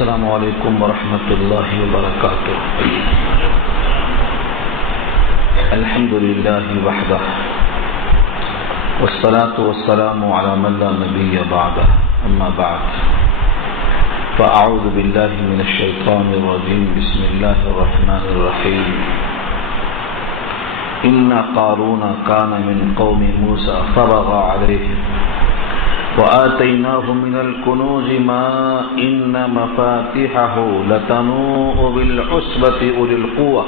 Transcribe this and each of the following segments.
السلام علیکم ورحمۃ اللہ وبرکاتہ. الحمد للہ وحدہ والصلاة والسلام على من لا نبی بعدہ اما بعد فاعوذ باللہ من الشیطان الرجیم. بسم اللہ الرحمن الرحیم. ان قارون کان من قوم موسیٰ فبغى علیہم وآتيناه من الكنوز ما إن مفاتحه لتنوء بالعصبة أولي القوة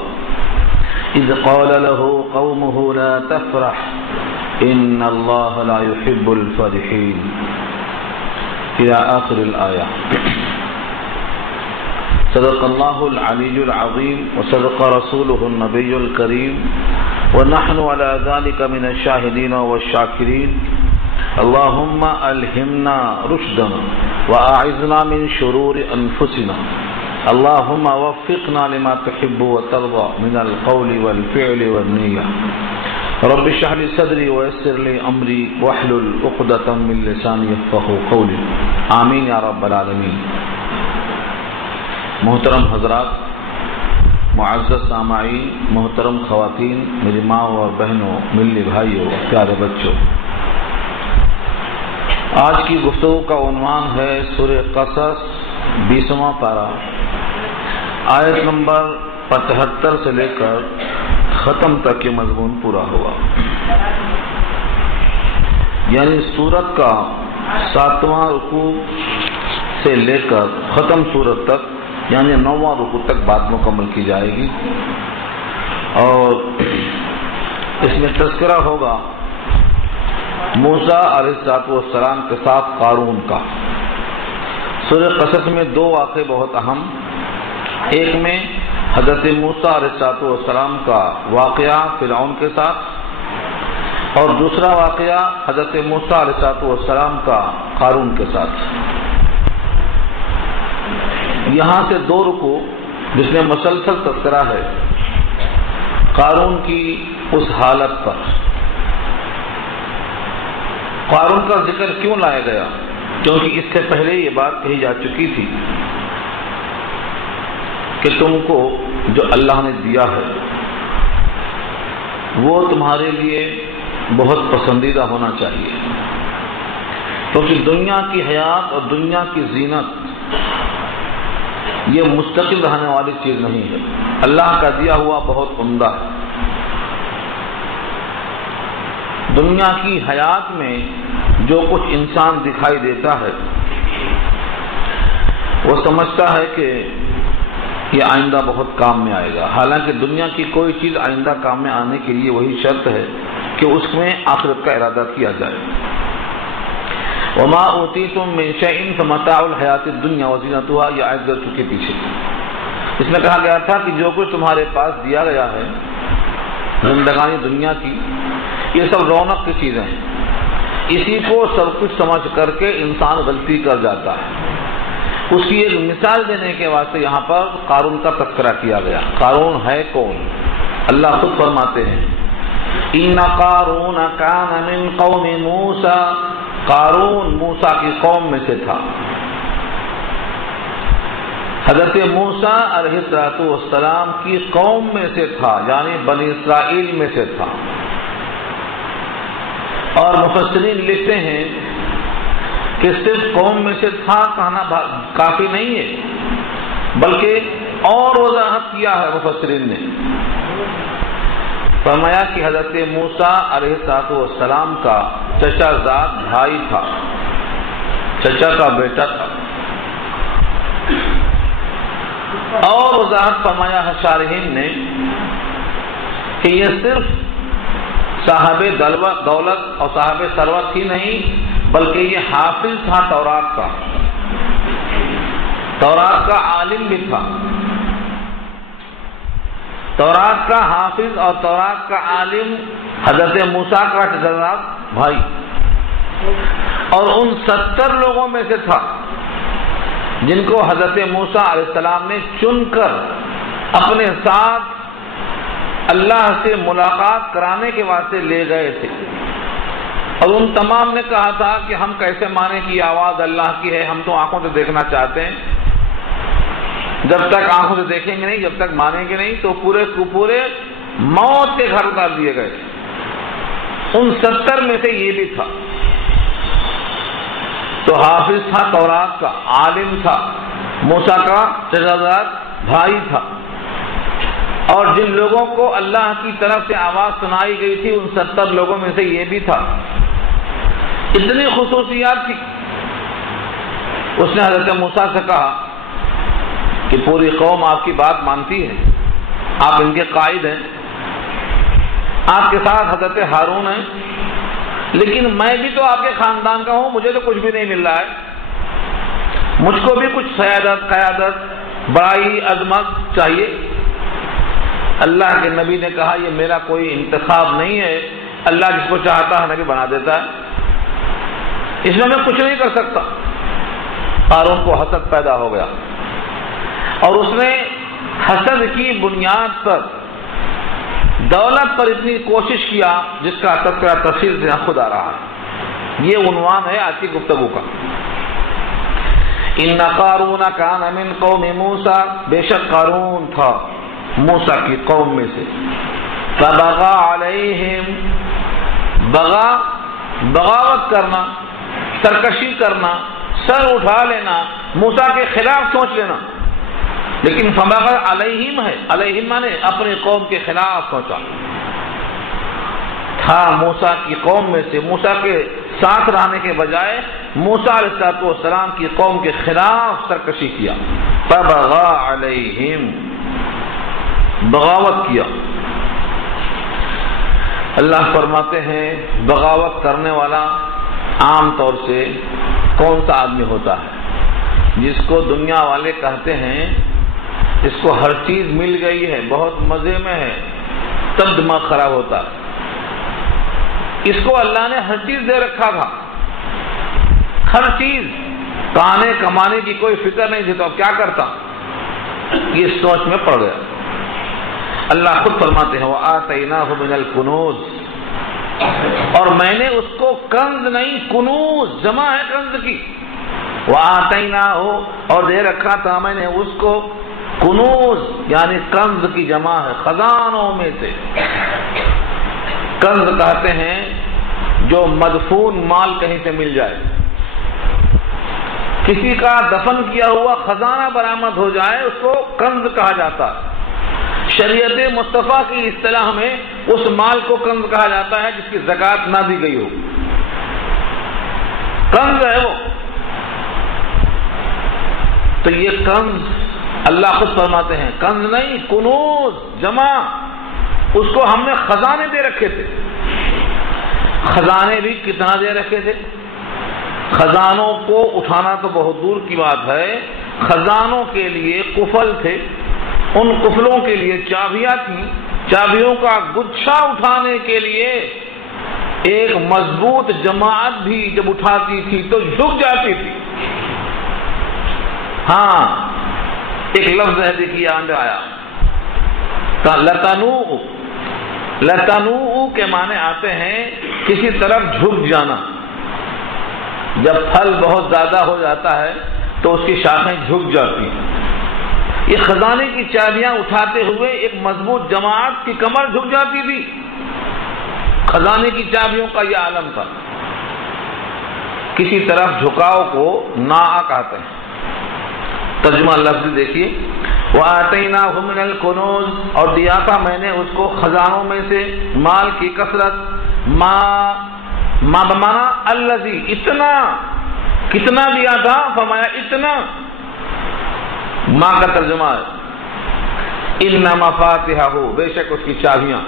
إذ قال له قومه لا تفرح إن الله لا يحب الفرحين إلى آخر الآية. صدق الله العلي العظيم وصدق رسوله النبي الكريم ونحن على ذلك من الشاهدين والشاكرين. اللهم الهمنا رشدنا واعذنا من شرور انفسنا. اللهم وفقنا لما تحب وترضى من القول والفعل والنية. رب اشرح لي صدري ويسر لي امري واحلل عقدة من لساني يفقهوا قولي. آمین یا رب العالمین. محترم حضرات، معزز سامعین، محترم خواتین، میری ماں اور بہنوں، ملی بھائیوں، پیارے بچوں، آج کی گفتگو کا عنوان ہے سورہ قصص 20واں پارہ، آیت نمبر 75 سے لے کر ختم تک یہ مضمون پورا ہوا. یعنی سورت کا 7واں رکوع سے لے کر ختم سورت تک، یعنی 9واں رکوع تک بات مکمل کی جائے گی، اور اس میں تذکرہ ہوگا موسیٰ علیہ السلام کے ساتھ قارون کا. سورہ قصص میں دو واقعے بہت اہم، ایک میں حضرت موسیٰ علیہ السلام کا واقعہ فرعون کے ساتھ، اور دوسرا واقعہ حضرت موسیٰ علیہ السلام کا قارون کے ساتھ. یہاں سے دو رکوع جس میں مسلسل تذکرہ ہے قارون کی اس حالت پر. قارون کا ذکر کیوں لایا گیا؟ کیونکہ اس سے پہلے یہ بات کہی جا چکی تھی کہ تم کو جو اللہ نے دیا ہے وہ تمہارے لیے بہت پسندیدہ ہونا چاہیے، کیونکہ دنیا کی حیات اور دنیا کی زینت یہ مستقل رہنے والی چیز نہیں ہے. اللہ کا دیا ہوا بہت عمدہ ہے. دنیا کی حیات میں جو کچھ انسان دکھائی دیتا ہے وہ سمجھتا ہے کہ یہ آئندہ بہت کام میں آئے گا، حالانکہ دنیا کی کوئی چیز آئندہ کام میں آنے کے لیے وہی شرط ہے کہ اس میں آخرت کا ارادہ کیا جائے. وما اوتیتم من شیء فمتاع الحیات الدنیا وزینتها، یہ آیت گزر چکی پیچھے. اس میں کہا گیا تھا کہ جو کچھ تمہارے پاس دیا گیا ہے زندگانی دنیا کی، یہ سب رونق کی چیزیں ہیں. اسی کو سب کچھ سمجھ کر کے انسان غلطی کر جاتا ہے. اس کی ایک مثال دینے کے واسطے یہاں پر قارون کا تذکرہ کیا گیا. قارون ہے کون؟ اللہ خود فرماتے ہیں ان قارون کان من قوم موسیٰ. قارون موسیٰ کی قوم میں سے تھا، حضرت موسیٰ علیہ السلام کی قوم میں سے تھا، یعنی بنی اسرائیل میں سے تھا. اور مفسرین لکھتے ہیں کہ صرف قوم میں سے تھا کہنا کافی نہیں ہے، بلکہ اور وضاحت کیا ہے مفسرین نے. فرمایا کہ حضرت موسیٰ علیہ السلام کا چچا زاد بھائی تھا، چچا کا بیٹا تھا. اور وضاحت فرمایا ہے شارحین نے کہ یہ صرف صاحب دولت اور صاحب ثروت ہی نہیں، بلکہ یہ حافظ تھا تورات کا عالم بھی تھا. تورات کا حافظ اور تورات کا عالم حضرت موسیٰ کا چچا بھائی، اور ان 70 لوگوں میں سے تھا جن کو حضرت موسیٰ علیہ السلام نے چن کر اپنے ساتھ اللہ سے ملاقات کرانے کے واسطے لے گئے تھے. اور ان تمام نے کہا تھا کہ ہم کیسے مانیں کہ یہ آواز اللہ کی ہے، ہم تو آنکھوں سے دیکھنا چاہتے ہیں. جب تک آنکھوں سے دیکھیں گے نہیں، جب تک مانیں گے نہیں، تو پورے کو پورے موت کے گھر اتار دیے گئے۔ ان 70 میں سے یہ بھی تھا۔ تو حافظ تھا تورات کا، عالم تھا، موسیٰ کا شہزاد بھائی تھا، اور جن لوگوں کو اللہ کی طرف سے آواز سنائی گئی تھی ان 70 لوگوں میں سے یہ بھی تھا۔ اتنی خصوصیات تھی۔ اس نے حضرت موسیٰ سے کہا کہ پوری قوم آپ کی بات مانتی ہے، آپ ان کے قائد ہیں، آپ کے ساتھ حضرت ہارون ہیں، لیکن میں بھی تو آپ کے خاندان کا ہوں، مجھے تو کچھ بھی نہیں مل رہا ہے، مجھ کو بھی کچھ سیادت، قیادت، بڑائی، عظمت چاہیے۔ اللہ کے نبی نے کہا یہ میرا کوئی انتخاب نہیں ہے، اللہ جس کو چاہتا ہے نبی بنا دیتا ہے، اس میں میں کچھ نہیں کر سکتا۔ ہارون کو حسد پیدا ہو گیا، اور اس نے حسد کی بنیاد پر دولت پر اتنی کوشش کیا جس کا تذکرہ تفصیل سے خود آ رہا ہے۔ یہ عنوان ہے آج کی گفتگو کا۔ ان قارون کان من قوم موسیٰ، بے شک قارون تھا موسیٰ کی قوم میں سے، فبغى علیہم، بغاوت کرنا، سرکشی کرنا، سر اٹھا لینا، موسیٰ کے خلاف سوچ لینا، لیکن فبغى علیہم ہے، علیہم مانے اپنی قوم کے خلاف سوچا۔ تھا موسیٰ کی قوم میں سے، موسیٰ کے ساتھ رہنے کے بجائے موسیٰ علیہ السلام کی قوم کے خلاف سرکشی کیا۔ فبغى علیہم، بغاوت کیا۔ اللہ فرماتے ہیں بغاوت کرنے والا عام طور سے کون سا آدمی ہوتا ہے؟ جس کو دنیا والے کہتے ہیں اس کو ہر چیز مل گئی ہے، بہت مزے میں ہے، تب دماغ خراب ہوتا ہے۔ اس کو اللہ نے ہر چیز دے رکھا تھا، ہر چیز، کھانے کمانے کی کوئی فکر نہیں تھی، تو اب کیا کرتا؟ یہ سوچ میں پڑ گیا۔ اللہ خود فرماتے ہیں وَآتَيْنَاهُ مِنَ الْكُنُوزِ، اور میں نے اس کو کنز نہیں، کنوز جمع ہے کنز کی، وَآتَيْنَاهُ، اور دے رکھا تھا میں نے اس کو کنوز، یعنی کنز کی جمع ہے، خزانوں میں سے۔ کنز کہتے ہیں جو مدفون مال کہیں سے مل جائے، کسی کا دفن کیا ہوا خزانہ برآمد ہو جائے اس کو کنز کہا جاتا ہے۔ شریعت مصطفیٰ کی اصطلاح میں اس مال کو کنز کہا جاتا ہے جس کی زکوٰۃ نہ دی گئی ہو، کنز ہے وہ۔ تو یہ کنز اللہ خود فرماتے ہیں کنز نہیں، کنوز جمع، اس کو ہم نے خزانے دے رکھے تھے۔ خزانے بھی کتنا دے رکھے تھے؟ خزانوں کو اٹھانا تو بہت دور کی بات ہے، خزانوں کے لیے قفل تھے، ان قفلوں کے لیے چابیاں تھیں، چابیوں کا گچھا اٹھانے کے لیے ایک مضبوط جماعت بھی جب اٹھاتی تھی تو جھک جاتی تھی۔ ہاں، ایک لفظ ہے دیکھیے آندر آیا، لتنوء، لتنوء کے معنی آتے ہیں کسی طرف جھک جانا۔ جب پھل بہت زیادہ ہو جاتا ہے تو اس کی شاخیں جھک جاتی ہیں۔ یہ خزانے کی چابیاں اٹھاتے ہوئے ایک مضبوط جماعت کی کمر جھک جاتی تھی۔ خزانے کی چابیوں کا یہ عالم تھا۔ کسی طرف جھکاؤ کو ناآ کہتے ہیں۔ ترجمہ لفظ دیکھیے، وَآتَيْنَاهُ مِنَ الْكُنُوزِ، اور دیا تھا میں نے اس کو خزانوں میں سے مال کی کثرت، ما بمانا الذی، اتنا، کتنا دیا تھا؟ فرمایا اتنا۔ ماں کا ترجمہ ہے ان مفاتحہ، بے شک اس کی چابیاں،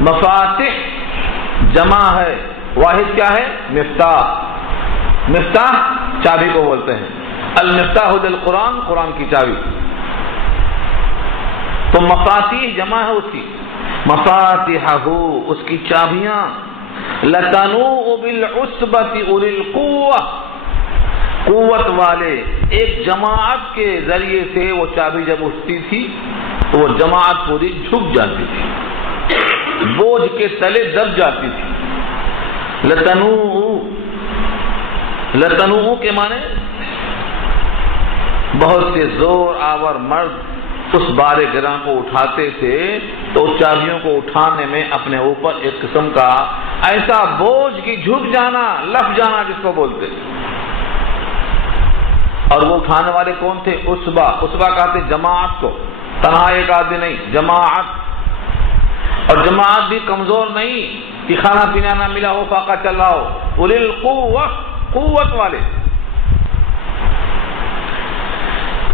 مفاتح جمع ہے، واحد کیا ہے؟ مفتاح، مفتاح چابی کو بولتے ہیں، المفتاح القرآن، قرآن کی چابی، تو مفاتیح جمع ہے اس کی، مفاتحہ اس کی چابیاں، لتنوء بالعصبۃ اولی القوہ، قوت والے ایک جماعت کے ذریعے سے وہ چابی جب اٹھتی تھی تو وہ جماعت پوری جھک جاتی تھی، بوجھ کے تلے دب جاتی تھی۔ لتنوء، لتنوء کے معنی بہت سے زور آور مرد اس بارے گراں کو اٹھاتے تھے تو چابیوں کو اٹھانے میں اپنے اوپر ایک قسم کا ایسا بوجھ کی جھک جانا، لف جانا جس کو بولتے، اور وہ اٹھانے والے کون تھے؟ عصبہ کہتے جماعت کو، تنہا ایک آدمی نہیں، جماعت، اور جماعت بھی کمزور نہیں کہ کھانا پینا نہ ملا ہو فاقہ چل رہا ہو، اولی القوہ، قوت والے۔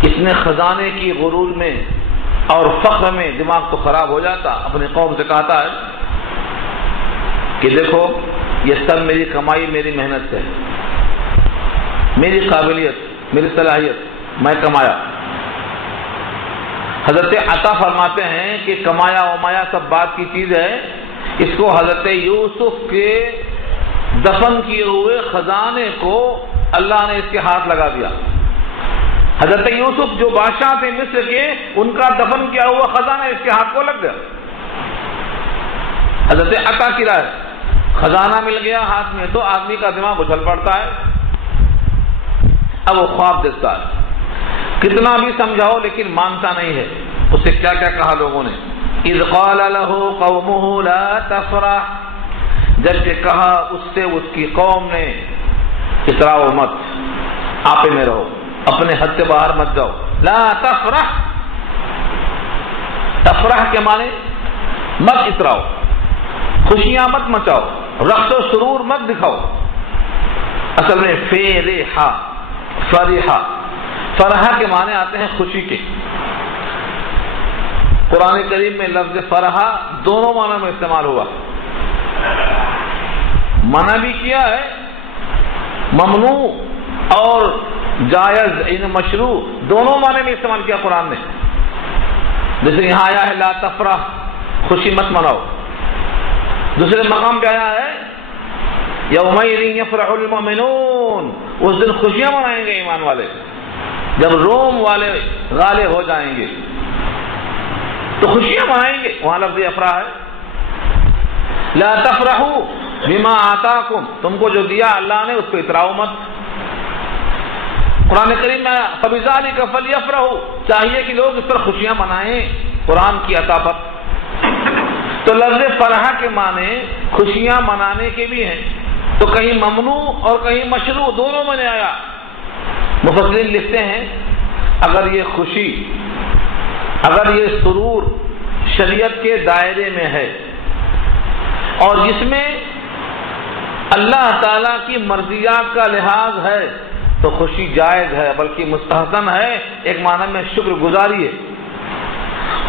اس نے خزانے کی غرور میں اور فخر میں دماغ تو خراب ہو جاتا، اپنی قوم سے کہتا ہے کہ دیکھو یہ سب میری کمائی، میری محنت ہے، میری قابلیت، میری صلاحیت، میں کمایا۔ حضرت عطا فرماتے ہیں کہ کمایا ومایا سب بات کی چیز ہے، اس کو حضرت یوسف کے دفن کیے ہوئے خزانے کو اللہ نے اس کے ہاتھ لگا دیا۔ حضرت یوسف جو بادشاہ تھے مصر کے، ان کا دفن کیا ہوا خزانہ اس کے ہاتھ کو لگ گیا۔ حضرت عطا کی رائے، خزانہ مل گیا ہاتھ میں تو آدمی کا دماغ اچھل پڑتا ہے، اب وہ خواب دیکھتا ہے، کتنا بھی سمجھاؤ لیکن مانتا نہیں ہے۔ اسے کیا کیا کہا لوگوں نے، اذ قال له قومه لا تفرح، جب کہ کہا اس سے اس کی قوم نے اتراؤ مت، آپے میں رہو، اپنے حد سے باہر مت جاؤ، لا تفرح، تفرح کے معنی مت اتراؤ، خوشیاں مت مچاؤ، رقص و سرور مت دکھاؤ۔ اصل میں فرحہ کے معنی آتے ہیں خوشی کے۔ قرآن کریم میں لفظ فرحہ دونوں معنی میں استعمال ہوا، منع بھی کیا ہے، ممنوع اور جائز یعنی مشروع دونوں معنی میں استعمال کیا قرآن نے۔ جیسے یہاں آیا ہے لا تفرح، خوشی مت مناؤ۔ دوسرے مقام پہ آیا ہے یومئذ یفرح المؤمنون، اس دن خوشیاں منائیں گے ایمان والے، جب روم والے غالب ہو جائیں گے تو خوشیاں منائیں گے، وہاں لفظ افراح ہے۔ لا تفرحوا بما آتاکم، تم کو جو دیا اللہ نے اس کو اتراؤ مت۔ قرآن کریم میں فبذلک فلیفرحوا، چاہیے کہ لوگ اس پر خوشیاں منائیں قرآن کی عطا پر۔ تو لفظ فرح کے معنی خوشیاں منانے کے بھی ہیں، تو کہیں ممنوع اور کہیں مشروع دونوں میں نے آیا۔ مفسرین لکھتے ہیں اگر یہ خوشی، اگر یہ سرور شریعت کے دائرے میں ہے اور جس میں اللہ تعالیٰ کی مرضیات کا لحاظ ہے تو خوشی جائز ہے، بلکہ مستحسن ہے، ایک معنی میں شکر گزاری ہے۔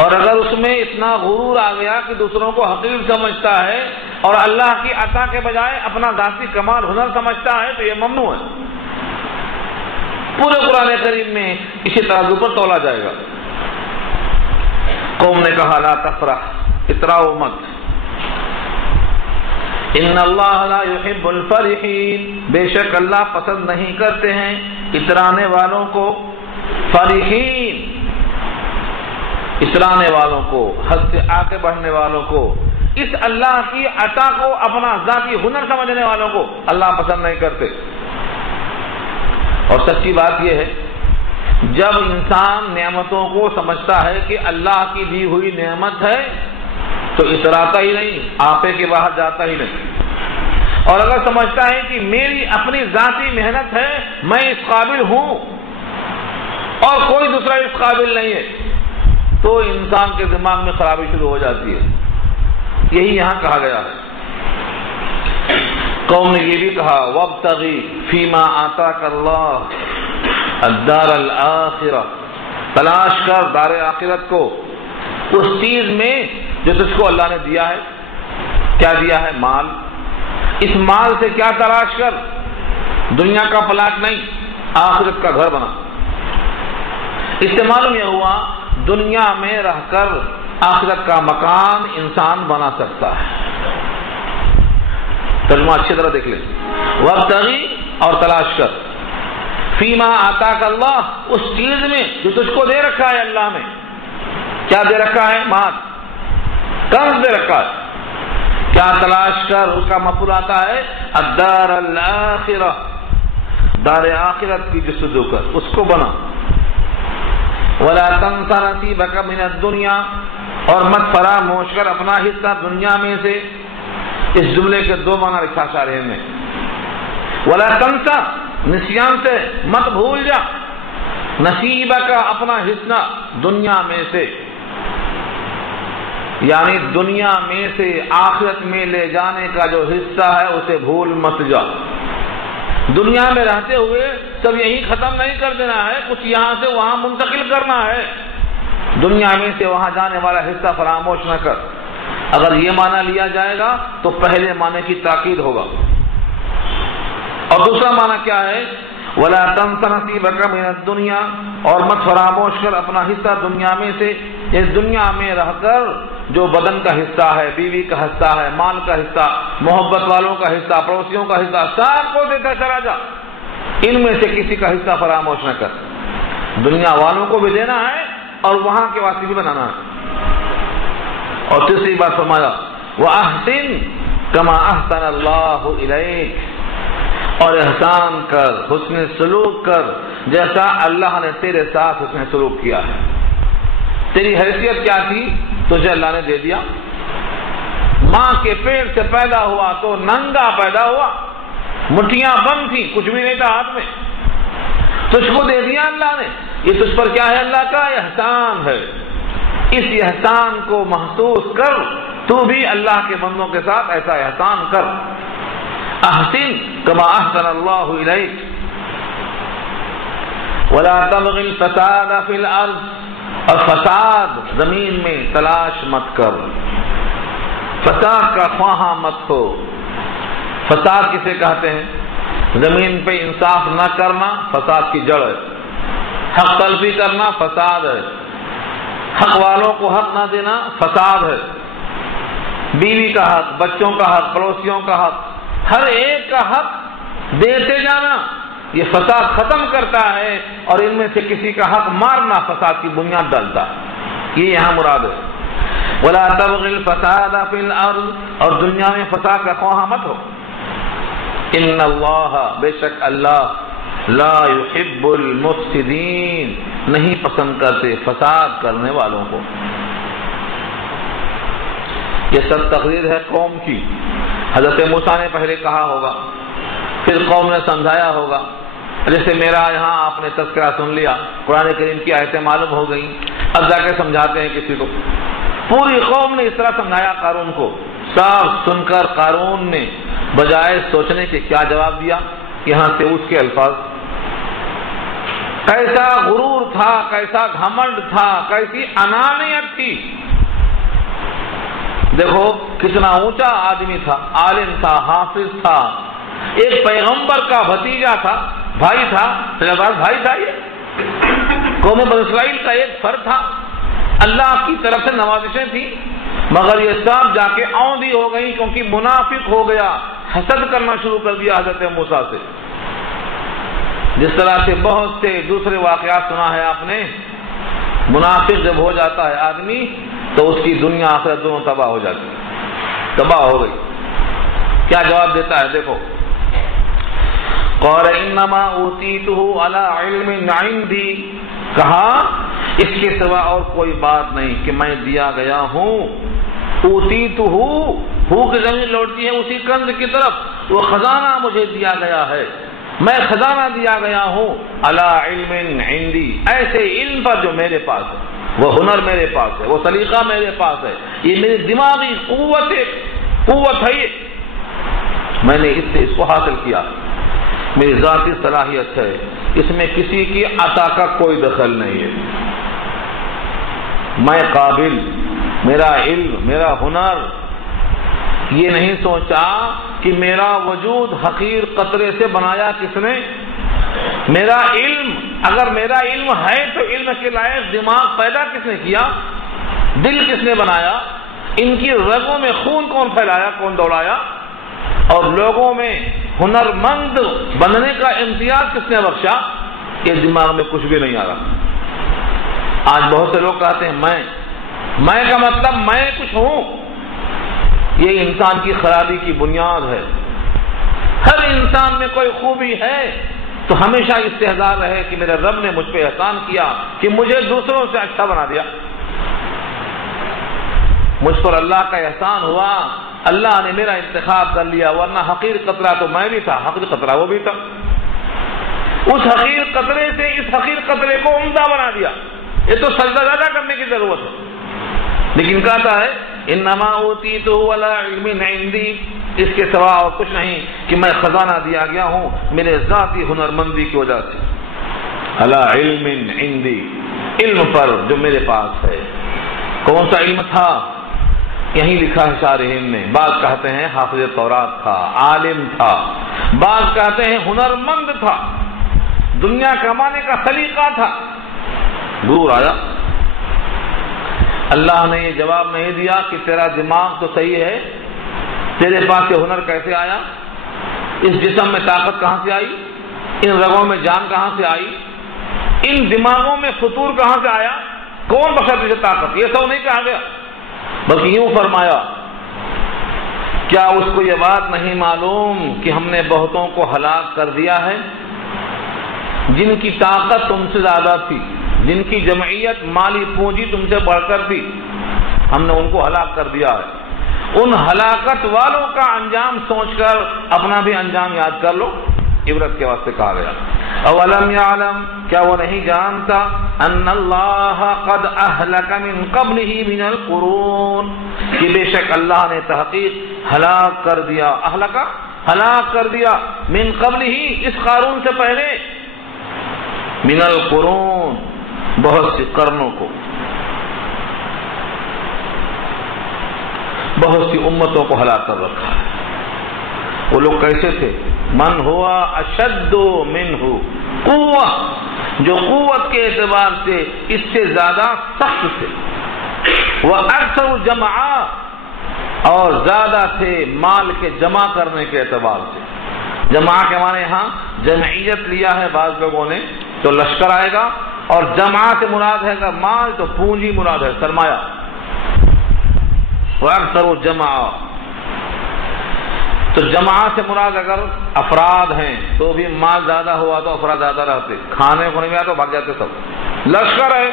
اور اگر اس میں اتنا غرور آ گیا کہ دوسروں کو حقیر سمجھتا ہے اور اللہ کی عطا کے بجائے اپنا ذاتی کمال ہنر سمجھتا ہے تو یہ ممنوع ہے۔ پورے قرآن کریم میں اسی ترازو پر تولا جائے گا۔ قوم نے کہا لا تفرح، اتراؤ مت، ان اللہ لا يحب الفرحین، بے شک اللہ پسند نہیں کرتے ہیں اترانے والوں کو، فرحین اترانے والوں کو، حد سے آگے بڑھنے والوں کو، اس اللہ کی عطا کو اپنا ذاتی ہنر سمجھنے والوں کو اللہ پسند نہیں کرتے۔ اور سچی بات یہ ہے جب انسان نعمتوں کو سمجھتا ہے کہ اللہ کی دی ہوئی نعمت ہے تو اتراتا ہی نہیں، آپے کے باہر جاتا ہی نہیں۔ اور اگر سمجھتا ہے کہ میری اپنی ذاتی محنت ہے، میں اس قابل ہوں اور کوئی دوسرا اس قابل نہیں ہے، تو انسان کے دماغ میں خرابی شروع ہو جاتی ہے۔ یہی یہاں کہا گیا ہے۔ قوم نے یہ بھی کہا وابتغی فیما آتاک اللہ الدار الآخرہ، تلاش کر دار آخرت کو اس چیز میں جو تجھ کو اللہ نے دیا ہے۔ کیا دیا ہے؟ مال۔ اس مال سے کیا تلاش کر؟ دنیا کا پلاٹ نہیں، آخرت کا گھر بنا۔ اس سے معلوم یہ ہوا دنیا میں رہ کر آخرت کا مکان انسان بنا سکتا ہے۔ ترجمہ اچھی طرح دیکھ لیں، وابتغی اور تلاش کر، فیما آتاک اللہ، اس چیز میں جو تجھ کو دے رکھا ہے اللہ نے۔ کیا دے رکھا ہے؟ مال، کنز دے رکھا ہے۔ کیا تلاش کر؟ اس کا مفعول آتا ہے الدار الآخرہ، دار آخرت کی جستجو کر، اس کو بنا۔ ولا تنس نصیبک من الدنیا، اور مت فراموش کر اپنا حصہ دنیا میں سے۔ اس جملے کے دو معنی لکھا شارح نے۔ ولا تنس، نسیان سے مت بھول جا، نصیبک، اپنا حصہ دنیا میں سے، یعنی دنیا میں سے آخرت میں لے جانے کا جو حصہ ہے اسے بھول مت جا۔ دنیا میں رہتے ہوئے سب یہی ختم نہیں کر دینا ہے، کچھ یہاں سے وہاں منتقل کرنا ہے۔ دنیا میں سے وہاں جانے والا حصہ فراموش نہ کر۔ اگر یہ معنی لیا جائے گا تو پہلے معنی کی تاکید ہوگا۔ اور دوسرا معنی کیا ہے؟ وَلَا تَنْسَ نَصِيبَكَ مِنَ الدُّنْيَا، اور مت فراموش کر اپنا حصہ دنیا میں سے۔ اس دنیا میں رہ کر جو بدن کا حصہ ہے، بیوی کا حصہ ہے، مال کا حصہ، محبت والوں کا حصہ، پڑوسیوں کا حصہ، سب کو دیتا چلا جا، ان میں سے کسی کا حصہ فراموش نہ کر۔ دنیا والوں کو بھی دینا ہے اور وہاں کے واسطے بھی بنانا ہے۔ اور تیسری بات فرمایا وَأَحْسِنْ كَمَا أَحْسَنَ اللَّهُ إِلَيْكَ، اور احسان کر، حسن سلوک کر جیسا اللہ نے تیرے ساتھ حسن سلوک کیا ہے۔ تیری حیثیت کیا تھی؟ تجھے اللہ نے دے دیا۔ ماں کے پیٹ سے پیدا ہوا تو ننگا پیدا ہوا، مٹھیاں بند تھی، کچھ بھی نہیں تھا ہاتھ میں، تجھ کو دے دیا اللہ نے۔ یہ تجھ پر کیا ہے؟ اللہ کا احسان ہے۔ اس احسان کو محسوس کر، تو بھی اللہ کے بندوں کے ساتھ ایسا احسان کر۔ احسن کما احسن اللہ الیک ولا تبغ الفساد فی الارض، اور فساد زمین میں تلاش مت کر، فساد کا خواہاں مت ہو۔ فساد کسے کہتے ہیں؟ زمین پہ انصاف نہ کرنا فساد کی جڑ ہے، حق تلفی کرنا فساد ہے، حق والوں کو حق نہ دینا فساد ہے، بیوی کا حق، بچوں کا حق، پڑوسیوں کا حق، ہر ایک کا حق دیتے جانا، یہ فساد ختم کرتا ہے، اور ان میں سے کسی کا حق مارنا فساد کی بنیاد ڈالتا ہے۔ یہ یہاں مراد ہے۔ وَلَا تَبْغِ الْفَسَادَ فِي الْأَرْضِ، اور دنیا میں فساد کا خواہاں مت ہو۔ ان اللہ، بے شک اللہ، لا يحب المفسدین، نہیں پسند کرتے فساد کرنے والوں کو۔ یہ سب تقریر ہے قوم کی۔ حضرت موسیٰ نے پہلے کہا ہوگا، پھر قوم نے سمجھایا ہوگا، جیسے میرا یہاں آپ نے تذکرہ سن لیا، قرآن کریم کی آیتیں معلوم ہو گئیں، اب جا کے سمجھاتے ہیں کسی کو۔ پوری قوم نے اس طرح سمجھایا قارون کو۔ صاف سن کر قارون نے بجائے سوچنے کے کیا جواب دیا؟ یہاں سے اس کے الفاظ، کیسا غرور تھا، کیسا گھمنڈ تھا، کیسی انانیت تھی۔ دیکھو کتنا اونچا آدمی تھا، عالم تھا، حافظ تھا، ایک پیغمبر کا بھتیجا تھا، بھائی تھا، بھائی تھا، یہ قوم بنی اسرائیل کا ایک فرد تھا، اللہ کی طرف سے نوازشیں تھیں، مگر یہ سب جا کے اوندھی ہو گئی کیونکہ منافق ہو گیا، حسد کرنا شروع کر دیا حضرت موسیٰ سے۔ جس طرح سے بہت سے دوسرے واقعات سنا ہے آپ نے، منافق جب ہو جاتا ہے آدمی تو اس کی دنیا آخرت دونوں تباہ ہو جاتی، تباہ ہو گئی۔ کیا جواب دیتا ہے دیکھو، قال انما اوتیتہ علی علم عندی، کہا اس کے سوا اور کوئی بات نہیں کہ میں دیا گیا ہوں، اوتیتہ، ہو کی زمین لوٹتی ہے اسی کنز کی طرف، وہ خزانہ مجھے دیا گیا ہے، میں خزانہ دیا گیا ہوں، علی علم عندی، ایسے علم پر جو میرے پاس ہے، وہ ہنر میرے پاس ہے، وہ سلیقہ میرے پاس ہے، یہ میری دماغی قوت ہے، یہ میں نے اس سے اس کو حاصل کیا، میری ذاتی صلاحیت ہے، اس میں کسی کی عطا کا کوئی دخل نہیں ہے، میں قابل، میرا علم، میرا ہنر، یہ نہیں سوچا کہ میرا وجود حقیر قطرے سے بنایا کس نے، میرا علم، اگر میرا علم ہے تو علم کے لائق دماغ پیدا کس نے کیا، دل کس نے بنایا، ان کی رگوں میں خون کون پھیلایا، کون دوڑایا، اور لوگوں میں ہنرمند بننے کا امتیاز کس نے بخشا، یہ دماغ میں کچھ بھی نہیں آ رہا۔ آج بہت سے لوگ کہتے ہیں میں کا مطلب میں کچھ ہوں، یہ انسان کی خرابی کی بنیاد ہے۔ ہر انسان میں کوئی خوبی ہے، تو ہمیشہ استحضار رہے کہ میرے رب نے مجھ پہ احسان کیا کہ مجھے دوسروں سے اچھا بنا دیا، مجھ پر اللہ کا احسان ہوا، اللہ نے میرا انتخاب کر لیا، ورنہ حقیر قطرہ تو میں بھی تھا، حقیر قطرہ وہ بھی تھا، اس حقیر قطرے سے اس حقیر قطرے کو عمدہ بنا دیا۔ یہ تو سجدہ زیادہ کرنے کی ضرورت ہے، لیکن کہتا ہے انما اوتیتہ علی علم عندی، اس کے سوا اور کچھ نہیں کہ میں خزانہ دیا گیا ہوں میرے ذاتی ہنرمندی کی وجہ سے، علی علم عندی، علم پر جو میرے پاس ہے۔ کون سا علم تھا؟ یہیں لکھا ہے شارحین نے، بعض کہتے ہیں حافظ تورات تھا، عالم تھا، بعض کہتے ہیں ہنرمند تھا، دنیا کمانے کا سلیقہ تھا۔ دور آیا، اللہ نے یہ جواب نہیں دیا کہ تیرا دماغ تو صحیح ہے، تیرے پاس یہ ہنر کیسے آیا، اس جسم میں طاقت کہاں سے آئی، ان رگوں میں جان کہاں سے آئی، ان دماغوں میں فطور کہاں سے آیا، کون بخشا تجھے طاقت؟ یہ سب نہیں کہا گیا، بلکہ یوں فرمایا کیا اس کو یہ بات نہیں معلوم کہ ہم نے بہتوں کو ہلاک کر دیا ہے جن کی طاقت تم سے زیادہ تھی، جن کی جمعیت مالی پونجی تم سے بڑھ کر تھی، ہم نے ان کو ہلاک کر دیا ہے۔ ان ہلاکت والوں کا انجام سوچ کر اپنا بھی انجام یاد کر لو، عبرت کے واسطے کہا گیا۔ اولم یعلم، کیا وہ نہیں جانتا، ان اللہ قد اہلک من قبلہ من القرون، کہ بے شک اللہ نے تحقیق ہلاک کر دیا، ہلاک کر دیا، من قبلہ، اس قارون سے پہلے، من القرون، بہت سی قرنوں کو، بہت سی امتوں کو ہلاک کر رکھا ہے۔ وہ لوگ کیسے تھے؟ من ہوا اشد منہ قوہ، جو قوت کے اعتبار سے اس سے زیادہ سخت تھے، وہ اکثر جمعا، اور زیادہ تھے مال کے جمع کرنے کے اعتبار سے۔ جمع کے معنی یہاں جمعیت لیا ہے بعض لوگوں نے، تو لشکر آئے گا، اور جمع سے مراد ہے گا مال، تو پونجی مراد ہے، سرمایہ۔ وہ اکثر جمع، تو جماعت سے مراد اگر افراد ہیں تو بھی مال زیادہ ہوا تو افراد زیادہ رہتے، کھانے کو نہیں ملا تو بھاگ جاتے سب۔ لشکر ہے،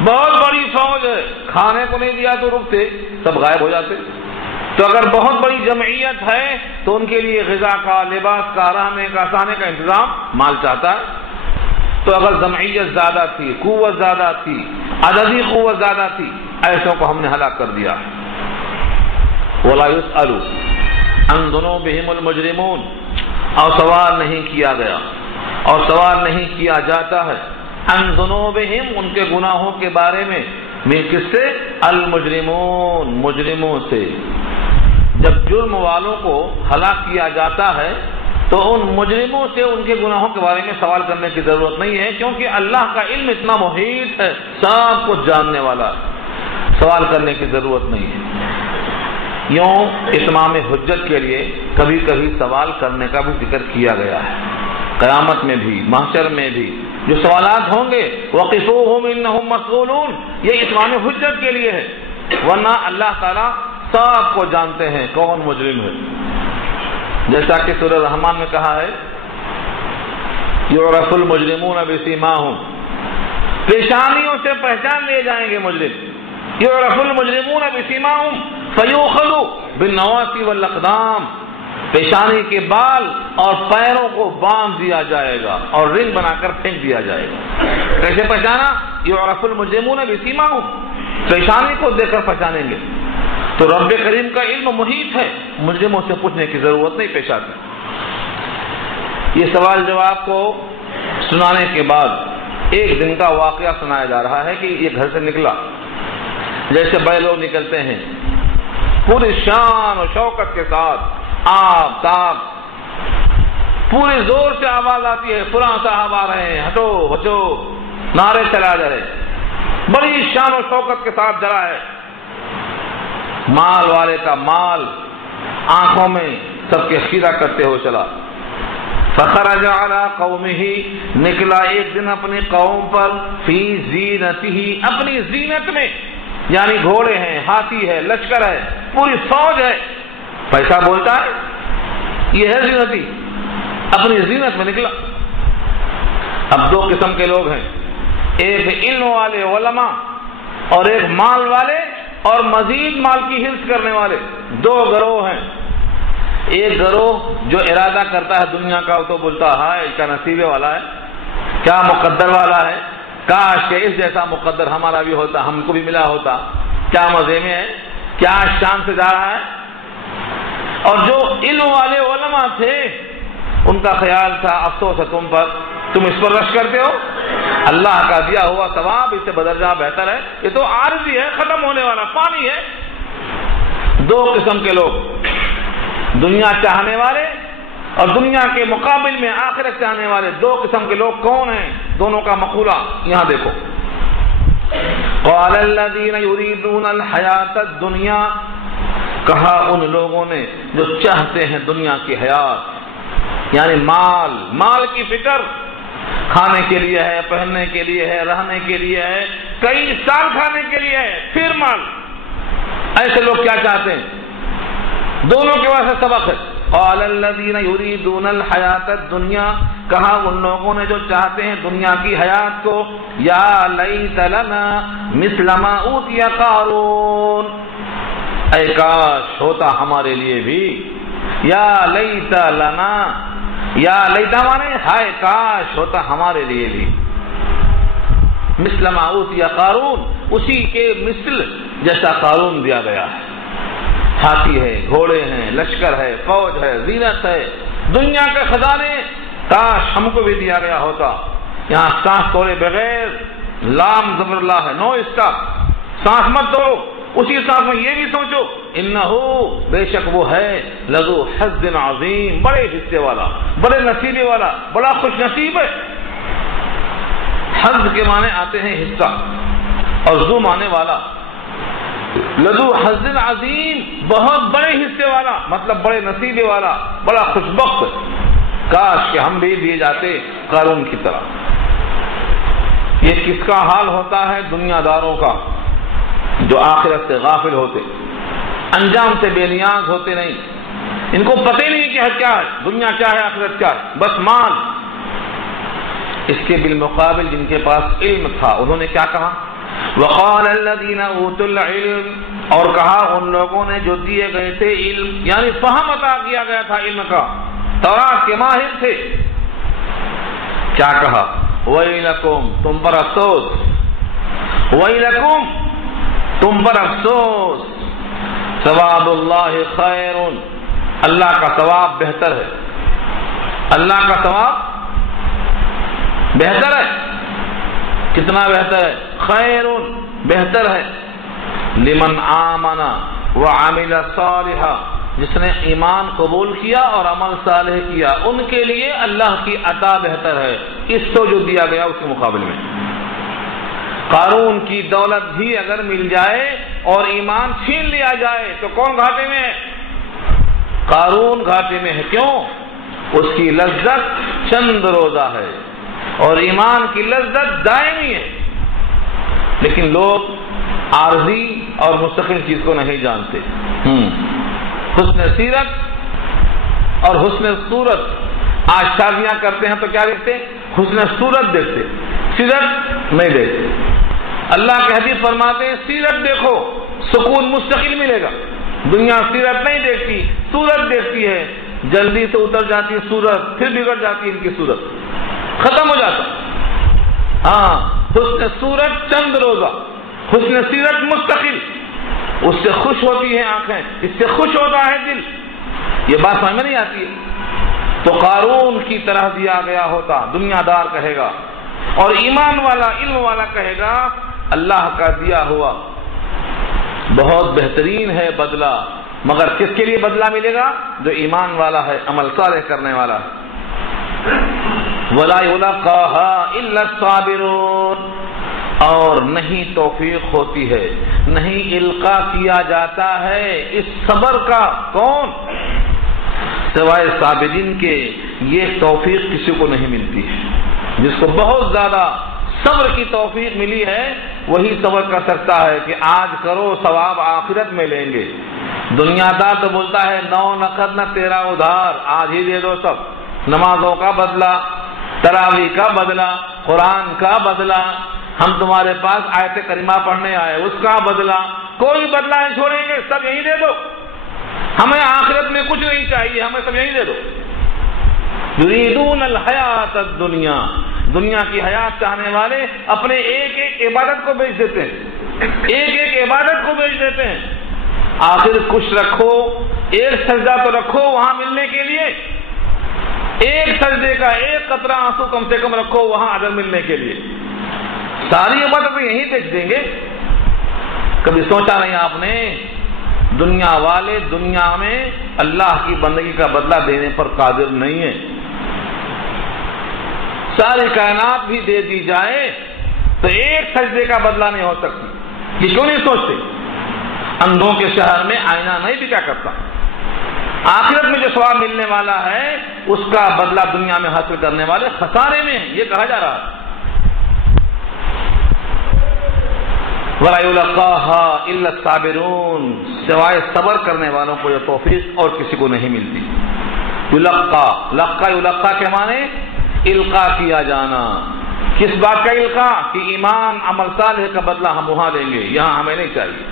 بہت بڑی فوج ہے، کھانے کو نہیں دیا تو رکتے، سب غائب ہو جاتے۔ تو اگر بہت بڑی جمعیت ہے تو ان کے لیے غذا کا، لباس کا، رہنے کا، کھانے کا انتظام مال چاہتا ہے۔ تو اگر جمعیت زیادہ تھی، قوت زیادہ تھی، عددی قوت زیادہ تھی، ایسوں کو ہم نے ہلاک کر دیا۔ وَلَا يُسْأَلُ عن ذنوبهم المجرمون، اور سوال نہیں کیا گیا اور سوال نہیں کیا جاتا ہے عن ذنوبهم، ان کے گناہوں کے بارے میں، من کس سے؟ المجرمون، مجرموں سے۔ جب جرم والوں کو ہلاک کیا جاتا ہے تو ان مجرموں سے ان کے گناہوں کے بارے میں سوال کرنے کی ضرورت نہیں ہے، کیونکہ اللہ کا علم اتنا محیط ہے، سب کچھ جاننے والا، سوال کرنے کی ضرورت نہیں ہے۔ یوں اتمام حجت کے لیے کبھی کبھی سوال کرنے کا بھی ذکر کیا گیا ہے، قیامت میں بھی، محشر میں بھی جو سوالات ہوں گے، وقفوہم انہم مسئولون، یہ اتمام حجت کے لیے ہے، ورنہ اللہ تعالیٰ سب کو جانتے ہیں کون مجرم ہے۔ جیسا کہ سورہ رحمان میں کہا ہے یعرف المجرمون بسیماہم، پیشانیوں سے پہچان لیے جائیں گے مجرم، یعرف المجرمون بسیماہم فیؤخذ بالنواصی والاقدام، پیشانی کے بال اور پیروں کو باندھ دیا جائے گا اور رنگ بنا کر پھینک دیا جائے گا۔ کیسے پہچانا؟ یعرف المجرمون بسیماہم، پیشانی کو دیکھ کر پہچانیں گے۔ تو رب کریم کا علم محیط ہے، مجرموں سے پوچھنے کی ضرورت نہیں پیش آتی۔ یہ سوال جواب کو سنانے کے بعد ایک دن کا واقعہ سنایا جا رہا ہے کہ یہ گھر سے نکلا، جیسے بڑے لوگ نکلتے ہیں پوری شان و شوکت کے ساتھ، آپ تاپ پورے زور سے آواز آتی ہے، فلاں صاحب آ رہے ہیں، ہٹو بچو، نعرے چلا جا رہے، بڑی شان و شوکت کے ساتھ جرا ہے، مال والے کا مال آنکھوں میں سب کے خیرہ کرتے ہوئے چلا۔ فخرج علی قومہ، نکلا ایک دن اپنی قوم پر، فی زینتہ، اپنی زینت میں، یعنی گھوڑے ہیں، ہاتھی ہے، لشکر ہے، پوری فوج ہے، پیسہ بولتا ہے، یہ ہے زینتی، اپنی زینت میں نکلا. اب دو قسم کے لوگ ہیں، ایک علم والے علماء اور ایک مال والے اور مزید مال کی حرص کرنے والے. دو گروہ ہیں. ایک گروہ جو ارادہ کرتا ہے دنیا کا، تو بولتا ہے کیا نصیبے والا ہے، کیا مقدر والا ہے، کاش کہ اس جیسا مقدر ہمارا بھی ہوتا، ہم کو بھی ملا ہوتا، کیا مزے میں ہے، کیا شان سے جا رہا ہے. اور جو علم والے علماء تھے ان کا خیال تھا افسوس ہے تم پر، تم اس پر رش کرتے ہو، اللہ کا دیا ہوا ثواب اس سے بدل جا بہتر ہے، یہ تو عارضی ہے، ختم ہونے والا پانی ہے. دو قسم کے لوگ، دنیا چاہنے والے اور دنیا کے مقابل میں آخرت چاہنے والے. دو قسم کے لوگ کون ہیں؟ دونوں کا مقولہ یہاں دیکھو. قال الذين يريدون الحیات الدنیا، کہا ان لوگوں نے جو چاہتے ہیں دنیا کی حیات، یعنی مال کی فکر، کھانے کے لیے ہے، پہننے کے لیے ہے، رہنے کے لیے ہے، کئی سال کھانے کے لیے ہے، پھر مال. ایسے لوگ کیا چاہتے ہیں؟ دونوں کے واسطے سبق ہے. قال الذين يريدون الحیات الدنیا، کہا ان لوگوں نے جو چاہتے ہیں دنیا کی حیات کو، یا لیت لنا مثل ما اوتی قارون، اے کاش ہوتا ہمارے لیے بھی، یا لیت لنا، یا لیتا مانے ہائے کاش ہوتا ہمارے لیے بھی، مثل ما اوتی قارون، اسی کے مثل جیسا قارون دیا گیا ہے. ہاتھی ہے، گھوڑے ہیں، لشکر ہے، فوج ہے، زینت ہے، دنیا کے خزانے، کاش ہم کو بھی دیا گیا ہوتا. یہاں سانس توڑے بغیر لام زبر اللہ ہے، نو اسٹاپ، سانس مت توڑو، اسی سانس میں یہ بھی سوچو انہو، بے شک وہ ہے، لذو حظ عظیم، بڑے حصے والا، بڑے نصیبے والا، بڑا خوش نصیب ہے. حظ کے معنی آتے ہیں حصہ، اور ذو معنی والا. لذو حظ عظیم، بہت بڑے حصے والا، مطلب بڑے نصیبے والا، بڑا خوشبخت. کاش کہ ہم بھی دیے جاتے قارون کی طرح. یہ کس کا حال ہوتا ہے؟ دنیا داروں کا، جو آخرت سے غافل ہوتے، انجام سے بے نیاز ہوتے نہیں. ان کو پتہ ہی نہیں کہ کیا ہے دنیا، کیا ہے آخرت، کیا ہے، بس مال. اس کے بالمقابل جن کے پاس علم تھا انہوں نے کیا کہا؟ وقال الذين اوتوا العلم، اور کہا ان لوگوں نے جو دیے گئے تھے علم، یعنی فہم عطا کیا گیا تھا علم کا، تورات کے ماہر تھے، کیا کہا؟ ویلکم، تم پر افسوس، ویلکم، تم پر افسوس، ثواب اللہ خیر، اللہ کا ثواب بہتر ہے، اللہ کا ثواب بہتر ہے. کتنا بہتر ہے؟ خیر، بہتر ہے. لمن آمن وعمل صالحا، جس نے ایمان قبول کیا اور عمل صالح کیا، ان کے لیے اللہ کی عطا بہتر ہے اس کو جو دیا گیا اس کے مقابلے میں. قارون کی دولت بھی اگر مل جائے اور ایمان چھین لیا جائے تو کون گھاٹے میں ہے؟ قارون گھاٹے میں ہے. کیوں؟ اس کی لذت چند روزہ ہے اور ایمان کی لذت دائمی ہے. لیکن لوگ عارضی اور مستقل چیز کو نہیں جانتے. حسن سیرت اور حسن صورت. آج شادیاں کرتے ہیں تو کیا دیکھتے ہیں؟ حسن صورت دیکھتے، سیرت نہیں دیکھتے. اللہ کے حدیث فرماتے ہیں سیرت دیکھو سکون مستقل ملے گا. دنیا سیرت نہیں دیکھتی، صورت دیکھتی ہے، جلدی سے اتر جاتی ہے صورت، پھر بگڑ جاتی ہے ان کی صورت، ختم ہو جاتا. ہاں، حسن صورت چند روزہ، حسن سیرت مستقل، اس سے خوش ہوتی ہیں آنکھیں، اس سے خوش ہوتا ہے دل. یہ بات سمجھ میں نہیں آتی ہے. تو قارون کی طرح دیا گیا ہوتا، دنیا دار کہے گا، اور ایمان والا علم والا کہے گا اللہ کا دیا ہوا بہت بہترین ہے بدلہ. مگر کس کے لیے بدلہ ملے گا؟ جو ایمان والا ہے، عمل صالح کرنے والا ہے. وَلَا يُلَقَّاهَا إِلَّا الصَّابِرُونَ، اور نہیں توفیق ہوتی ہے، نہیں القاء کیا جاتا ہے اس صبر کا. کون؟ سوائے صابرین کے. یہ توفیق کسی کو نہیں ملتی ہے. جس کو بہت زیادہ صبر کی توفیق ملی ہے وہی صبر کر سکتا ہے کہ آج کرو ثواب آخرت میں لیں گے. دنیا دار تو بولتا ہے 9 نقد نہ 13 ادھار، آج ہی دے دو سب. نمازوں کا بدلہ، تراویح کا بدلہ، قرآن کا بدلہ، ہم تمہارے پاس آیت کریمہ پڑھنے آئے اس کا بدلہ، کوئی بدلہ نہیں چھوڑیں گے، سب یہی دے دو، ہمیں آخرت میں کچھ نہیں چاہیے، ہمیں سب یہی دے دو۔ یریدون الحیات الدنیا، دنیا کی حیات چاہنے والے اپنے ایک ایک عبادت کو بیچ دیتے ہیں، ایک ایک عبادت کو بیچ دیتے ہیں۔ آخر کچھ رکھو، ایک سجدہ تو رکھو وہاں ملنے کے لیے، ایک سجدے کا ایک قطرہ آنسو کم سے کم رکھو وہاں اجر ملنے کے لیے، ساری عبادت یہی بیچ دیں گے۔ کبھی سوچا نہیں آپ نے دنیا والے دنیا میں اللہ کی بندگی کا بدلہ دینے پر قادر نہیں ہے؟ ساری کائنات بھی دے دی جائے تو ایک سجدے کا بدلہ نہیں ہو سکتی، یہ کیوں نہیں سوچتے؟ اندھوں کے شہر میں آئینہ نہیں بکا کرتا، آخرت میں جو ثواب ملنے والا ہے اس کا بدلہ دنیا میں حاصل کرنے والے خسارے میں ہیں، یہ کہا جا رہا ہے۔ وَلَا يُلَقَّاهَا إِلَّا الصَّابِرُونَ، سوائے صبر کرنے والوں کو یہ توفیق اور کسی کو نہیں ملتی۔ یلقا کے معنی القا کیا جانا، کس بات کا القا؟ کہ ایمان عمل صالح کا بدلہ ہم وہاں دیں گے، یہاں ہمیں نہیں چاہیے۔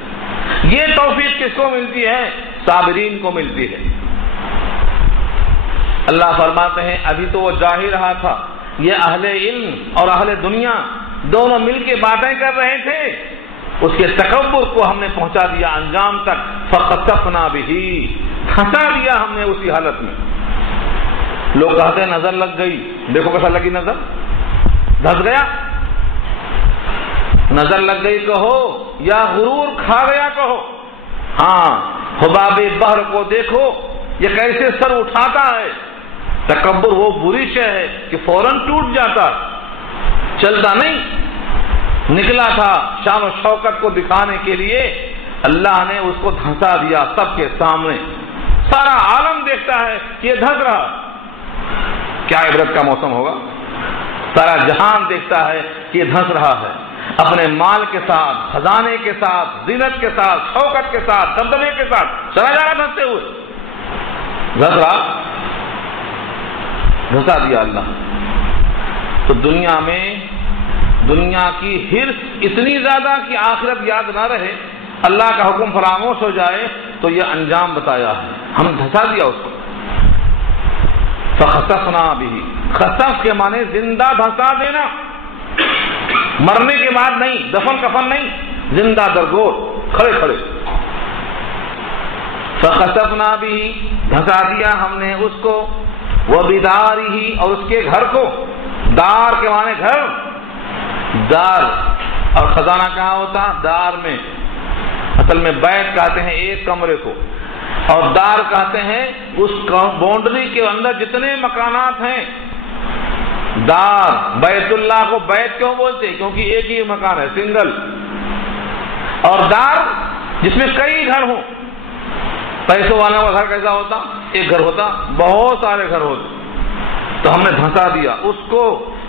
یہ توفیق کس کو ملتی ہے؟ صابرین کو ملتی ہے۔ اللہ فرماتے ہیں ابھی تو وہ جا ہی رہا تھا، یہ اہل علم اور اہل دنیا دونوں مل کے باتیں کر رہے تھے، اس کے تکبر کو ہم نے پہنچا دیا انجام تک، فخسفنا بہ، پھنسا دیا ہم نے اسی حالت میں۔ لوگ کہتے ہیں نظر لگ گئی، دیکھو کیسا لگی نظر، دھس گیا، نظر لگ گئی کہو یا غرور کھا گیا کہو۔ ہاں حباب بحر کو دیکھو یہ کیسے سر اٹھاتا ہے، تکبر وہ بری شے ہے کہ فوراً ٹوٹ جاتا، چلتا نہیں۔ نکلا تھا شان و شوکت کو دکھانے کے لیے، اللہ نے اس کو دھنسا دیا سب کے سامنے، سارا عالم دیکھتا ہے کہ یہ دھس رہا، کیا عبرت کا موسم ہوگا؟ سارا جہان دیکھتا ہے کہ یہ دھنس رہا ہے، اپنے مال کے ساتھ، خزانے کے ساتھ، زینت کے ساتھ، شوکت کے ساتھ، دبدبے کے ساتھ چلا جا رہا دھنستے ہوئے، دھس رہا، دھسا دیا اللہ۔ تو دنیا میں دنیا کی حرص اتنی زیادہ کہ آخرت یاد نہ رہے، اللہ کا حکم فراموش ہو جائے، تو یہ انجام بتایا ہے، ہم دھسا دیا اس کو۔ فخسفنا بہ، خسف کے معنی زندہ دھسا دینا، مرنے کے بعد نہیں، دفن کفن نہیں، زندہ درگور کھڑے کھڑے۔ فخسفنا بہ، دھسا دیا ہم نے اس کو، وبدارہ، اور اس کے گھر کو، دار کے معنی گھر، دار اور خزانہ کہاں ہوتا؟ دار میں، اصل میں بیت کہتے ہیں ایک کمرے کو، اور دار کہتے ہیں اس باؤنڈری کے اندر جتنے مکانات ہیں۔ دار، بیت اللہ کو بیت کیوں بولتے ہیں؟ کیونکہ ایک ہی مکان ہے، سنگل، اور دار جس میں کئی گھر ہوں۔ پیسوں والوں کا گھر کیسا ہوتا؟ ایک گھر ہوتا، بہت سارے گھر ہوتے۔ تو ہم نے دھنسا دیا اس کو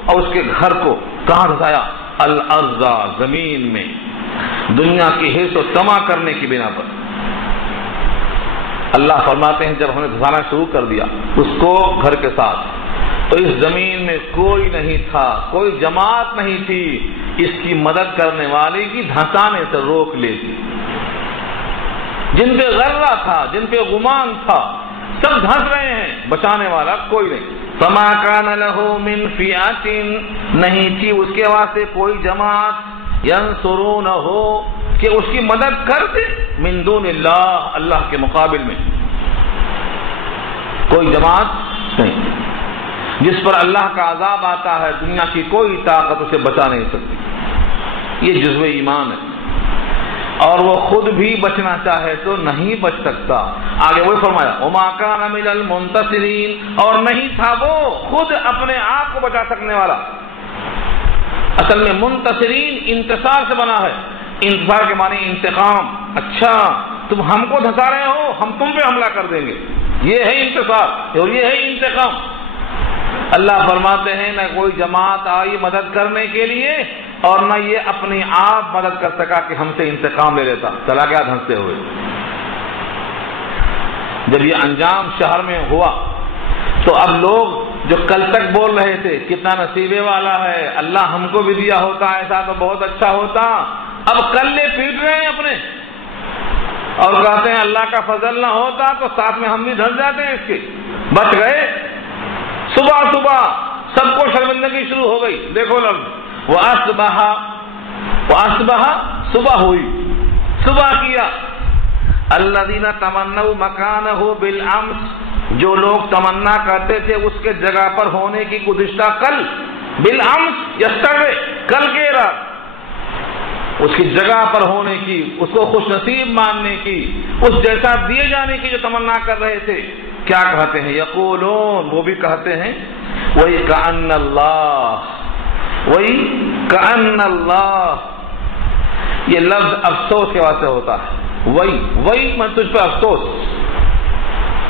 اور اس کے گھر کو، کہاں دھسایا؟ الارض، زمین میں، دنیا کی حرص و طمع کرنے کی بنا پر۔ اللہ فرماتے ہیں جب ہم نے دھسانا شروع کر دیا اس کو گھر کے ساتھ، تو اس زمین میں کوئی نہیں تھا، کوئی جماعت نہیں تھی اس کی مدد کرنے والی کی دھسانے سے روک لیتی۔ جن پہ غرہ تھا، جن پہ گمان تھا، سب دھس رہے ہیں، بچانے والا کوئی نہیں۔ فما کان لہ من فئۃ، نہیں تھی اس کے واسطے کوئی جماعت، ینصرونہ، کہ اس کی مدد کرتے، من دون اللہ، اللہ کے مقابل میں کوئی جماعت نہیں۔ جس پر اللہ کا عذاب آتا ہے دنیا کی کوئی طاقت اسے بچا نہیں سکتی، یہ جزو ایمان ہے، اور وہ خود بھی بچنا چاہے تو نہیں بچ سکتا۔ آگے وہی فرمایا وما کان من المنتصرین، اور نہیں تھا وہ خود اپنے آپ کو بچا سکنے والا۔ اصل میں منتصرین انتصار سے بنا ہے، انتصار کے معنی انتقام، اچھا تم ہم کو دھسا رہے ہو، ہم تم پہ حملہ کر دیں گے، یہ ہے انتصار اور یہ ہے انتقام۔ اللہ فرماتے ہیں نہ کوئی جماعت آئی مدد کرنے کے لیے اور نہ یہ اپنی آپ مدد کر سکا کہ ہم سے انتقام لے لیتا، چلا گیا دھنستے ہوئے۔ جب یہ انجام شہر میں ہوا تو اب لوگ جو کل تک بول رہے تھے کتنا نصیبے والا ہے، اللہ ہم کو بھی دیا ہوتا ایسا تو بہت اچھا ہوتا، اب کلے پیٹ رہے ہیں اپنے اور کہتے ہیں اللہ کا فضل نہ ہوتا تو ساتھ میں ہم بھی دھس جاتے ہیں اس کے، بچ گئے۔ صبح صبح سب کو شرمندگی شروع ہو گئی۔ دیکھو لفظ وَأَصْبَحَ صبح ہوئی، صبح کیا۔ الَّذِينَ تَمَنَّوْا مَكَانَهُ بِالْأَمْسِ، جو لوگ تمنا کرتے تھے اس کے جگہ پر ہونے کی گزشتہ کل، بالامس یسٹرڈے، کل کے رات اس کی جگہ پر ہونے کی، اس کو خوش نصیب ماننے کی، اس جیسا دیے جانے کی جو تمنا کر رہے تھے، کیا کہتے ہیں؟ یقولون، وہ بھی کہتے ہیں وہی کأن اللہ، یہ لفظ افسوس کے واسطے ہوتا ہے، وہی میں تجھ پر افسوس،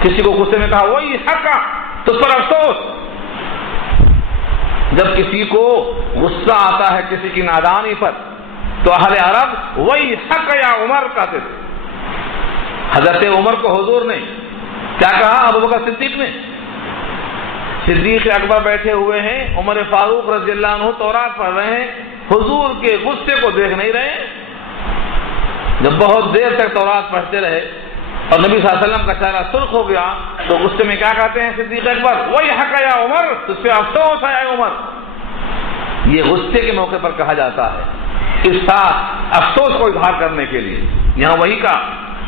کسی کو غصے میں کہا وہی حقا، تجھ پر افسوس۔ جب کسی کو غصہ آتا ہے کسی کی نادانی پر تو اہل عرب وہی حق یا عمر کہتے تھے۔ حضرت عمر کو حضور نے کیا کہا؟ ابوبکر صدیق نے، صدیق اکبر بیٹھے ہوئے ہیں، عمر فاروق رضی اللہ عنہ تورات پڑھ رہے ہیں، حضور کے غصے کو دیکھ نہیں رہے۔ جب بہت دیر تک تورات پڑھتے رہے اور نبی صلی اللہ علیہ وسلم کا چہرہ سرخ ہو گیا تو غصے میں کیا کہتے ہیں صدیق اکبر؟ وہی حق یا عمر، تجھ پہ افسوس ہے اے عمر۔ یہ غصے کے موقع پر کہا جاتا ہے، اس ساتھ افسوس کو اظہار کرنے کے لیے۔ یہاں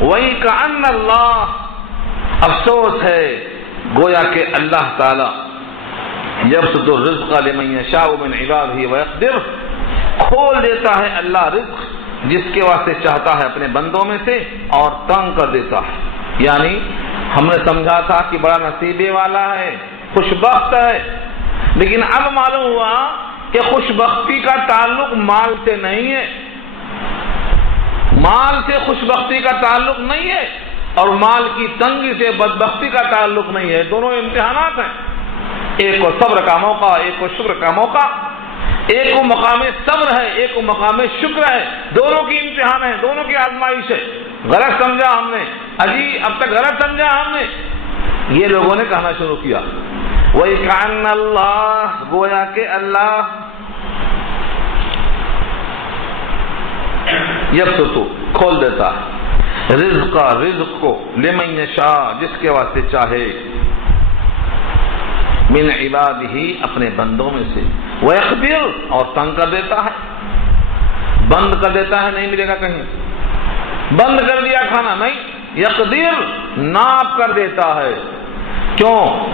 وہی کأن اللہ، افسوس ہے گویا کہ اللہ تعالی یبسط الرزق لمن یشاء من عباده ویقدر، کھول دیتا ہے اللہ رزق جس کے واسطے چاہتا ہے اپنے بندوں میں سے اور تنگ کر دیتا ہے۔ یعنی ہم نے سمجھا تھا کہ بڑا نصیبے والا ہے، خوش بخت ہے، لیکن اب معلوم ہوا کہ خوش بختی کا تعلق مال سے نہیں ہے، مال سے خوش بختی کا تعلق نہیں ہے اور مال کی تنگی سے بدبختی کا تعلق نہیں ہے، دونوں امتحانات ہیں، ایک کو صبر کا موقع، ایک کو شکر کا موقع، ایک کو مقام صبر ہے، ایک کو مقام شکر ہے، دونوں کی امتحان ہے، دونوں کی آزمائش ہے۔ غلط سمجھا ہم نے، اب تک غلط سمجھا ہم نے، یہ لوگوں نے کہنا شروع کیا وہی کأن اللہ، گویا کہ اللہ یبسط، کھول دیتا ہے رزق کو لمن یشاء، جس کے واسطے چاہے، من عبادہ، اپنے بندوں میں سے، ویقدر، اور تنگ کر دیتا ہے، بند کر دیتا ہے، نہیں ملے گا کہیں، بند کر دیا کھانا، نہیں، یقدر، ناپ کر دیتا ہے۔ کیوں؟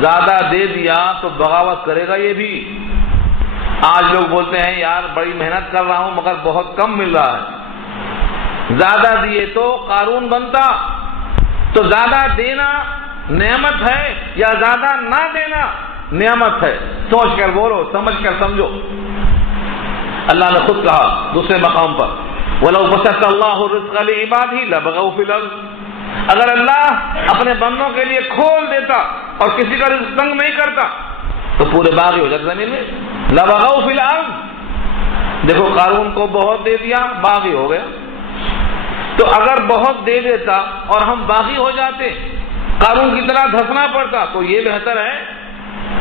زیادہ دے دیا تو بغاوت کرے گا یہ بھی۔ آج لوگ بولتے ہیں یار بڑی محنت کر رہا ہوں مگر بہت کم مل رہا ہے، زیادہ دیے تو قارون بنتا۔ تو زیادہ دینا نعمت ہے یا زیادہ نہ دینا نعمت ہے؟ سوچ کر بولو، سمجھ کر سمجھو۔ اللہ نے خود کہا دوسرے مقام پر وَلَوْ بَسَطَ اللَّهُ الرِّزْقَ لِعِبَادِهِ لَبَغَوْا فِي الْأَرْضِ، اگر اللہ اپنے بندوں کے لیے کھول دیتا اور کسی کا رزق تنگ نہیں کرتا تو پورے باغی ہو جاتے زمین میں، لَبَغَوْا فِي الْأَرْضِ۔ دیکھو قارون کو بہت دے دیا، باغی ہو گیا، تو اگر بہت دے دیتا اور ہم باغی ہو جاتے، قارون کی طرح دھسنا پڑتا، تو یہ بہتر ہے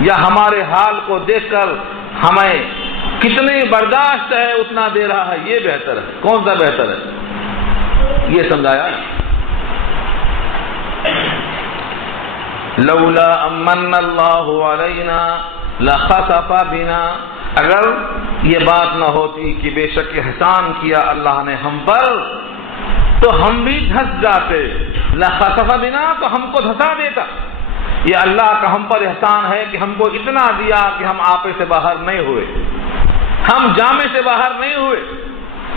یا ہمارے حال کو دیکھ کر ہمیں کتنی برداشت ہے اتنا دے رہا ہے، یہ بہتر ہے؟ کون سا بہتر ہے؟ یہ سمجھایا۔ لولا امن اللہ علینا لخسف بنا، اگر یہ بات نہ ہوتی کہ بے شک احسان کیا اللہ نے ہم پر تو ہم بھی دھس جاتے، لخسف بنا، تو ہم کو دھسا دیتا۔ یہ اللہ کا ہم پر احسان ہے کہ ہم کو اتنا دیا کہ ہم آپے سے باہر نہیں ہوئے، ہم جامے سے باہر نہیں ہوئے،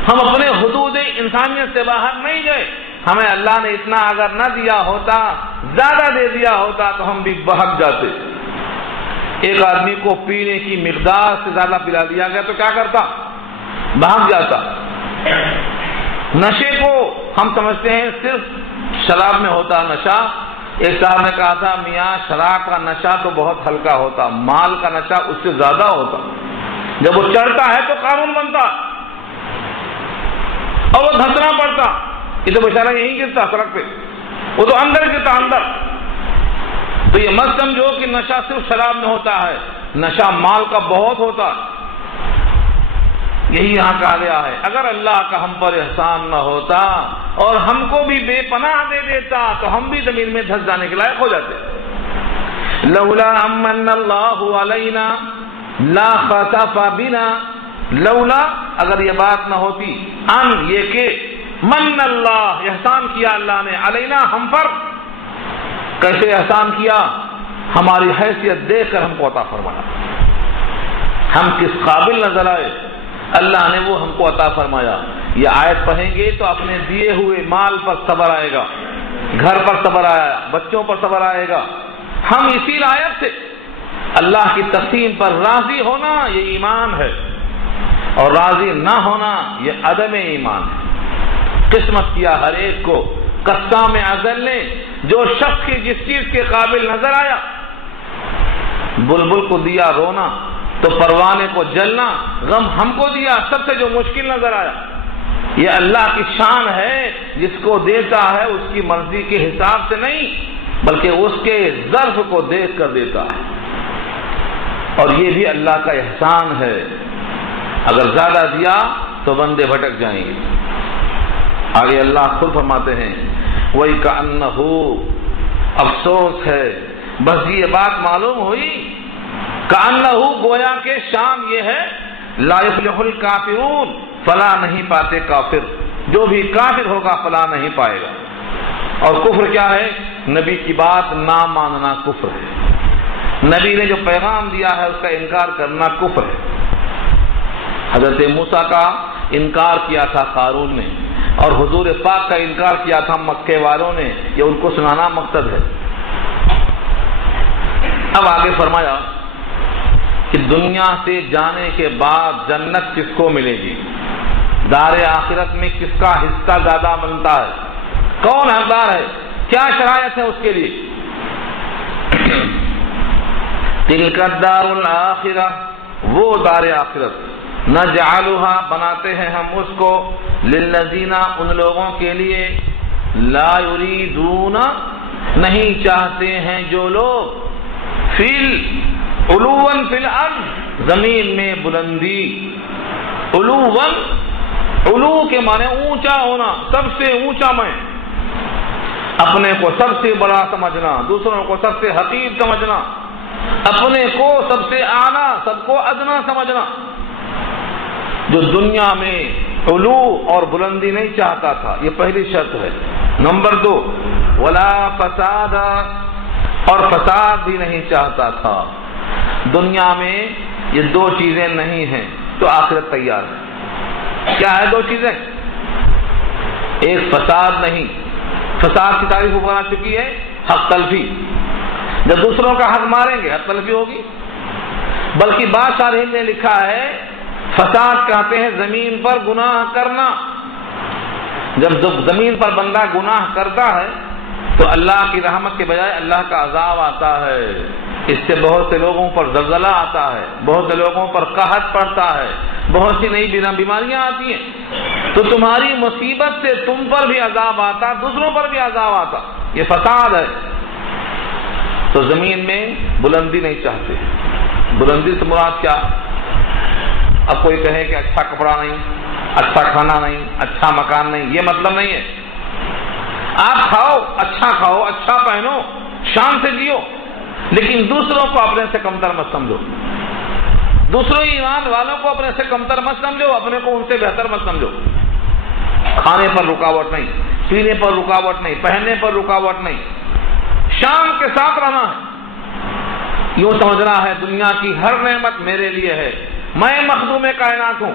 ہم اپنے حدود انسانیت سے باہر نہیں گئے۔ ہمیں اللہ نے اتنا اگر نہ دیا ہوتا، زیادہ دے دیا ہوتا تو ہم بھی بہک جاتے۔ ایک آدمی کو پینے کی مقدار سے زیادہ پلا دیا گیا تو کیا کرتا؟ بھاگ جاتا۔ نشے کو ہم سمجھتے ہیں صرف شراب میں ہوتا نشہ۔ ایک صاحب نے کہا تھا میاں شراب کا نشہ تو بہت ہلکا ہوتا، مال کا نشہ اس سے زیادہ ہوتا، جب وہ چڑھتا ہے تو قانون بنتا اور وہ دھسنا پڑتا۔ یہ تو بیچارہ یہیں گرتا سڑک پہ، وہ تو اندر گرتا، اندر تو یہ مت سمجھو کہ نشہ صرف شراب میں ہوتا ہے، نشہ مال کا بہت ہوتا ہے، یہی یہاں کہا گیا ہے اگر اللہ کا ہم پر احسان نہ ہوتا اور ہم کو بھی بے پناہ دے دیتا تو ہم بھی زمین میں دھس جانے کے لائق ہو جاتے۔ لولا امن اللہ علینا لا خسف بنا، لولا اگر یہ بات نہ ہوتی، ان یہ کہ من اللہ احسان کیا اللہ نے علینا ہم پر، کیسے احسان کیا؟ ہماری حیثیت دیکھ کر ہم کو عطا فرمایا، ہم کس قابل نظر آئے اللہ نے وہ ہم کو عطا فرمایا۔ یہ آیت پڑھیں گے تو اپنے دیے ہوئے مال پر صبر آئے گا، گھر پر صبر آئے گا، بچوں پر صبر آئے گا۔ ہم اسی آیت سے اللہ کی تقسیم پر راضی ہونا یہ ایمان ہے، اور راضی نہ ہونا یہ عدم ایمان ہے۔ قسمت کیا ہر ایک کو، قسام ازل نے جو شخص کی جس چیز کے قابل نظر آیا، بلبل کو دیا رونا تو پروانے کو جلنا، غم ہم کو دیا سب سے جو مشکل نظر آیا۔ یہ اللہ کی شان ہے، جس کو دیتا ہے اس کی مرضی کے حساب سے نہیں بلکہ اس کے ظرف کو دیکھ کر دیتا ہے، اور یہ بھی اللہ کا احسان ہے۔ اگر زیادہ دیا تو بندے بھٹک جائیں گے۔ آگے اللہ خود فرماتے ہیں وہی کأنہ، افسوس ہے، بس یہ بات معلوم ہوئی، کأنہ گویا کہ شان یہ ہے، لا یفلح الکافرون، فلاح نہیں پاتے کافر، جو بھی کافر ہوگا فلاح نہیں پائے گا۔ اور کفر کیا ہے؟ نبی کی بات نہ ماننا کفر ہے، نبی نے جو پیغام دیا ہے اس کا انکار کرنا کفر ہے۔ حضرت موسیٰ کا انکار کیا تھا قارون نے، اور حضور پاک کا انکار کیا تھا مکے والوں نے، یہ ان کو سنانا مقصد ہے۔ اب آگے فرمایا کہ دنیا سے جانے کے بعد جنت کس کو ملے گی، دار آخرت میں کس کا حصہ زیادہ بنتا ہے، کون حقدار ہے، کیا شرائط ہے اس کے لیے؟ تلک الدار الآخرہ، وہ دار آخرت، نجعلها بناتے ہیں ہم اس کو، للذین ان لوگوں کے لیے، لا یریدون نہیں چاہتے ہیں جو لوگ، علوا فی الارض زمین میں بلندی، علو کے معنی اونچا ہونا، سب سے اونچا میں، اپنے کو سب سے بڑا سمجھنا، دوسروں کو سب سے حقیر سمجھنا، اپنے کو سب سے اعلیٰ سب کو ادنا سمجھنا۔ جو دنیا میں علو اور بلندی نہیں چاہتا تھا، یہ پہلی شرط ہے۔ نمبر 2، ولا فساد، اور فساد بھی نہیں چاہتا تھا۔ دنیا میں یہ دو چیزیں نہیں ہیں تو آخرت تیار ہے۔ کیا ہے دو چیزیں؟ ایک فساد نہیں، فساد کی تعریف اوپر آ چکی ہے، حق تلفی، جب دوسروں کا حق ماریں گے حق تلفی ہوگی۔ بلکہ بعض شارحین نے لکھا ہے فساد کہتے ہیں زمین پر گناہ کرنا۔ جب زمین پر بندہ گناہ کرتا ہے تو اللہ کی رحمت کے بجائے اللہ کا عذاب آتا ہے، اس سے بہت سے لوگوں پر زلزلہ آتا ہے، بہت سے لوگوں پر قحط پڑتا ہے، بہت سی نئی بیماریاں آتی ہیں، تو تمہاری مصیبت سے تم پر بھی عذاب آتا، دوسروں پر بھی عذاب آتا، یہ فساد ہے۔ تو زمین میں بلندی نہیں چاہتے۔ بلندی سے مراد کیا؟ اب کوئی کہے کہ اچھا کپڑا نہیں، اچھا کھانا نہیں، اچھا مکان نہیں، یہ مطلب نہیں ہے۔ آپ کھاؤ، اچھا پہنو، شان سے جیو، لیکن دوسروں کو اپنے سے کمتر مت سمجھو، دوسروں ایمان والوں کو اپنے سے کمتر مت سمجھو، اپنے کو ان سے بہتر مت سمجھو۔ کھانے پر رکاوٹ نہیں، پینے پر رکاوٹ نہیں، پہننے پر رکاوٹ نہیں، شان کے ساتھ رہنا ہے۔ یوں سمجھنا ہے دنیا کی ہر نعمت میرے لیے ہے، میں مخدوم کائنات ہوں،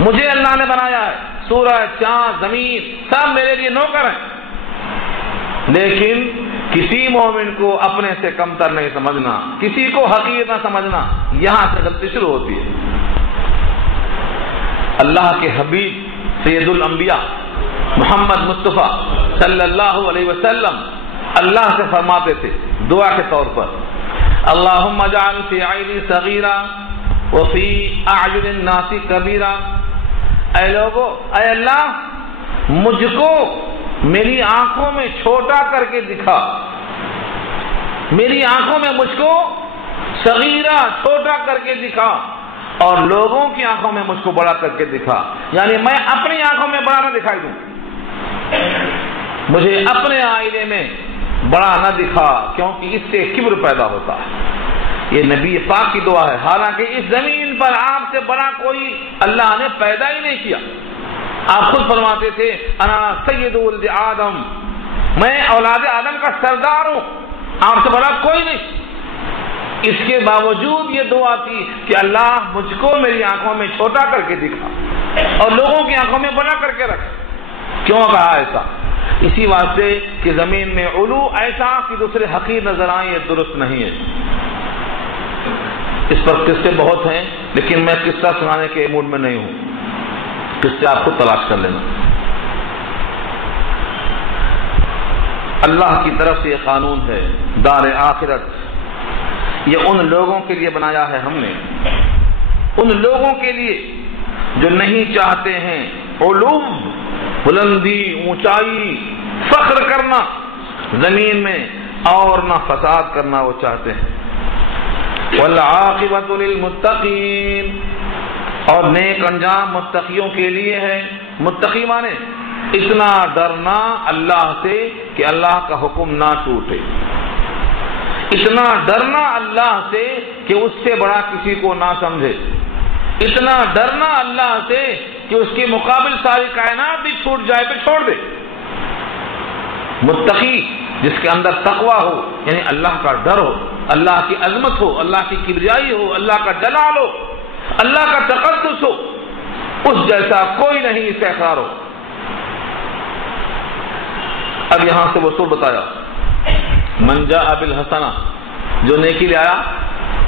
مجھے اللہ نے بنایا ہے، سورج، چاند، زمین سب میرے لیے نوکر ہیں۔ لیکن کسی مومن کو اپنے سے کمتر نہیں سمجھنا، کسی کو حقیر نہ سمجھنا، یہاں سے غلطی شروع ہوتی ہے۔ اللہ کے حبیب سید الانبیاء محمد مصطفیٰ صلی اللہ علیہ وسلم اللہ سے فرماتے تھے دعا کے طور پر، اللہم اجعل فی عینی صغیرہ وفی اعین الناس کبیرہ، اے لوگو، اے اللہ مجھ کو میری آنکھوں میں چھوٹا کر کے دکھا، میری آنکھوں میں مجھ کو صغیرہ چھوٹا کر کے دکھا اور لوگوں کی آنکھوں میں مجھ کو بڑا کر کے دکھا، یعنی میں اپنی آنکھوں میں بڑا نہ دکھائی دوں، مجھے اپنے آئینے میں بڑا نہ دکھا، کیونکہ اس سے کبر پیدا ہوتا ہے۔ یہ نبی پاک کی دعا ہے، حالانکہ اس زمین پر آپ سے بڑا کوئی اللہ نے پیدا ہی نہیں کیا۔ آپ خود فرماتے تھے انا سید ولد آدم، میں اولاد آدم کا سردار ہوں، آپ سے بڑا کوئی نہیں۔ اس کے باوجود یہ دعا تھی کہ اللہ مجھ کو میری آنکھوں میں چھوٹا کر کے دکھا اور لوگوں کی آنکھوں میں بڑا کر کے رکھ۔ کیوں کہا ایسا؟ اسی واسطے کہ زمین میں علو ایسا کہ دوسرے حقیر نظر آئیں، یہ درست نہیں ہے۔ اس پر قصے بہت ہیں، لیکن میں قصہ سنانے کے موڈ میں نہیں ہوں، قصے آپ کو تلاش کر لینا۔ اللہ کی طرف سے یہ قانون ہے، دار آخرت یہ ان لوگوں کے لیے بنایا ہے ہم نے، ان لوگوں کے لیے جو نہیں چاہتے ہیں علو، بلندی، اونچائی، فخر کرنا زمین میں اور نہ فساد کرنا وہ چاہتے ہیں۔ والعاقبۃ للمتقین، اور نیک انجام متقیوں کے لیے ہے۔ متقی مانے اتنا ڈرنا اللہ سے کہ اللہ کا حکم نہ ٹوٹے، اتنا ڈرنا اللہ سے کہ اس سے بڑا کسی کو نہ سمجھے، اتنا ڈرنا اللہ سے کہ اس کے مقابل ساری کائنات بھی چھوٹ جائے تو چھوڑ دے۔ متقی جس کے اندر تقوی ہو، یعنی اللہ کا ڈر ہو، اللہ کی عظمت ہو، اللہ کی کبریائی ہو، اللہ کا جلال ہو، اللہ کا تقدس ہو، اس جیسا کوئی نہیں اسے اقرار ہو۔ اب یہاں سے وہ سور بتایا، من جاء بالحسنہ، جو نیکی لے آیا،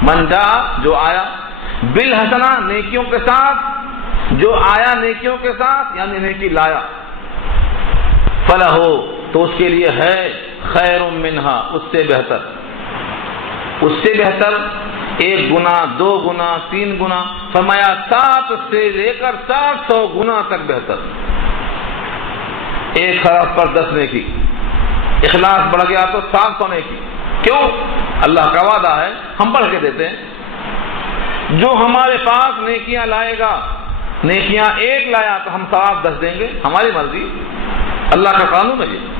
من جاء جو آیا، بالحسنہ نیکیوں کے ساتھ، جو آیا نیکیوں کے ساتھ یعنی نیکی لایا، فلہ تو اس کے لیے ہے خیر منہا، اس سے بہتر، اس سے بہتر، 1 گنا 2 گنا 3 گنا، فرمایا 7 سے لے کر 700 گنا تک بہتر۔ 1 حرف پر 10 نیکی، اخلاص بڑھ گیا تو 700 نیکی۔ کیوں؟ اللہ کا وعدہ ہے، ہم بڑھ کے دیتے ہیں۔ جو ہمارے پاس نیکیاں لائے گا، نیکیاں 1 لایا تو ہم ثواب 10 دیں گے، ہماری مرضی، اللہ کا قانون ہے یہ۔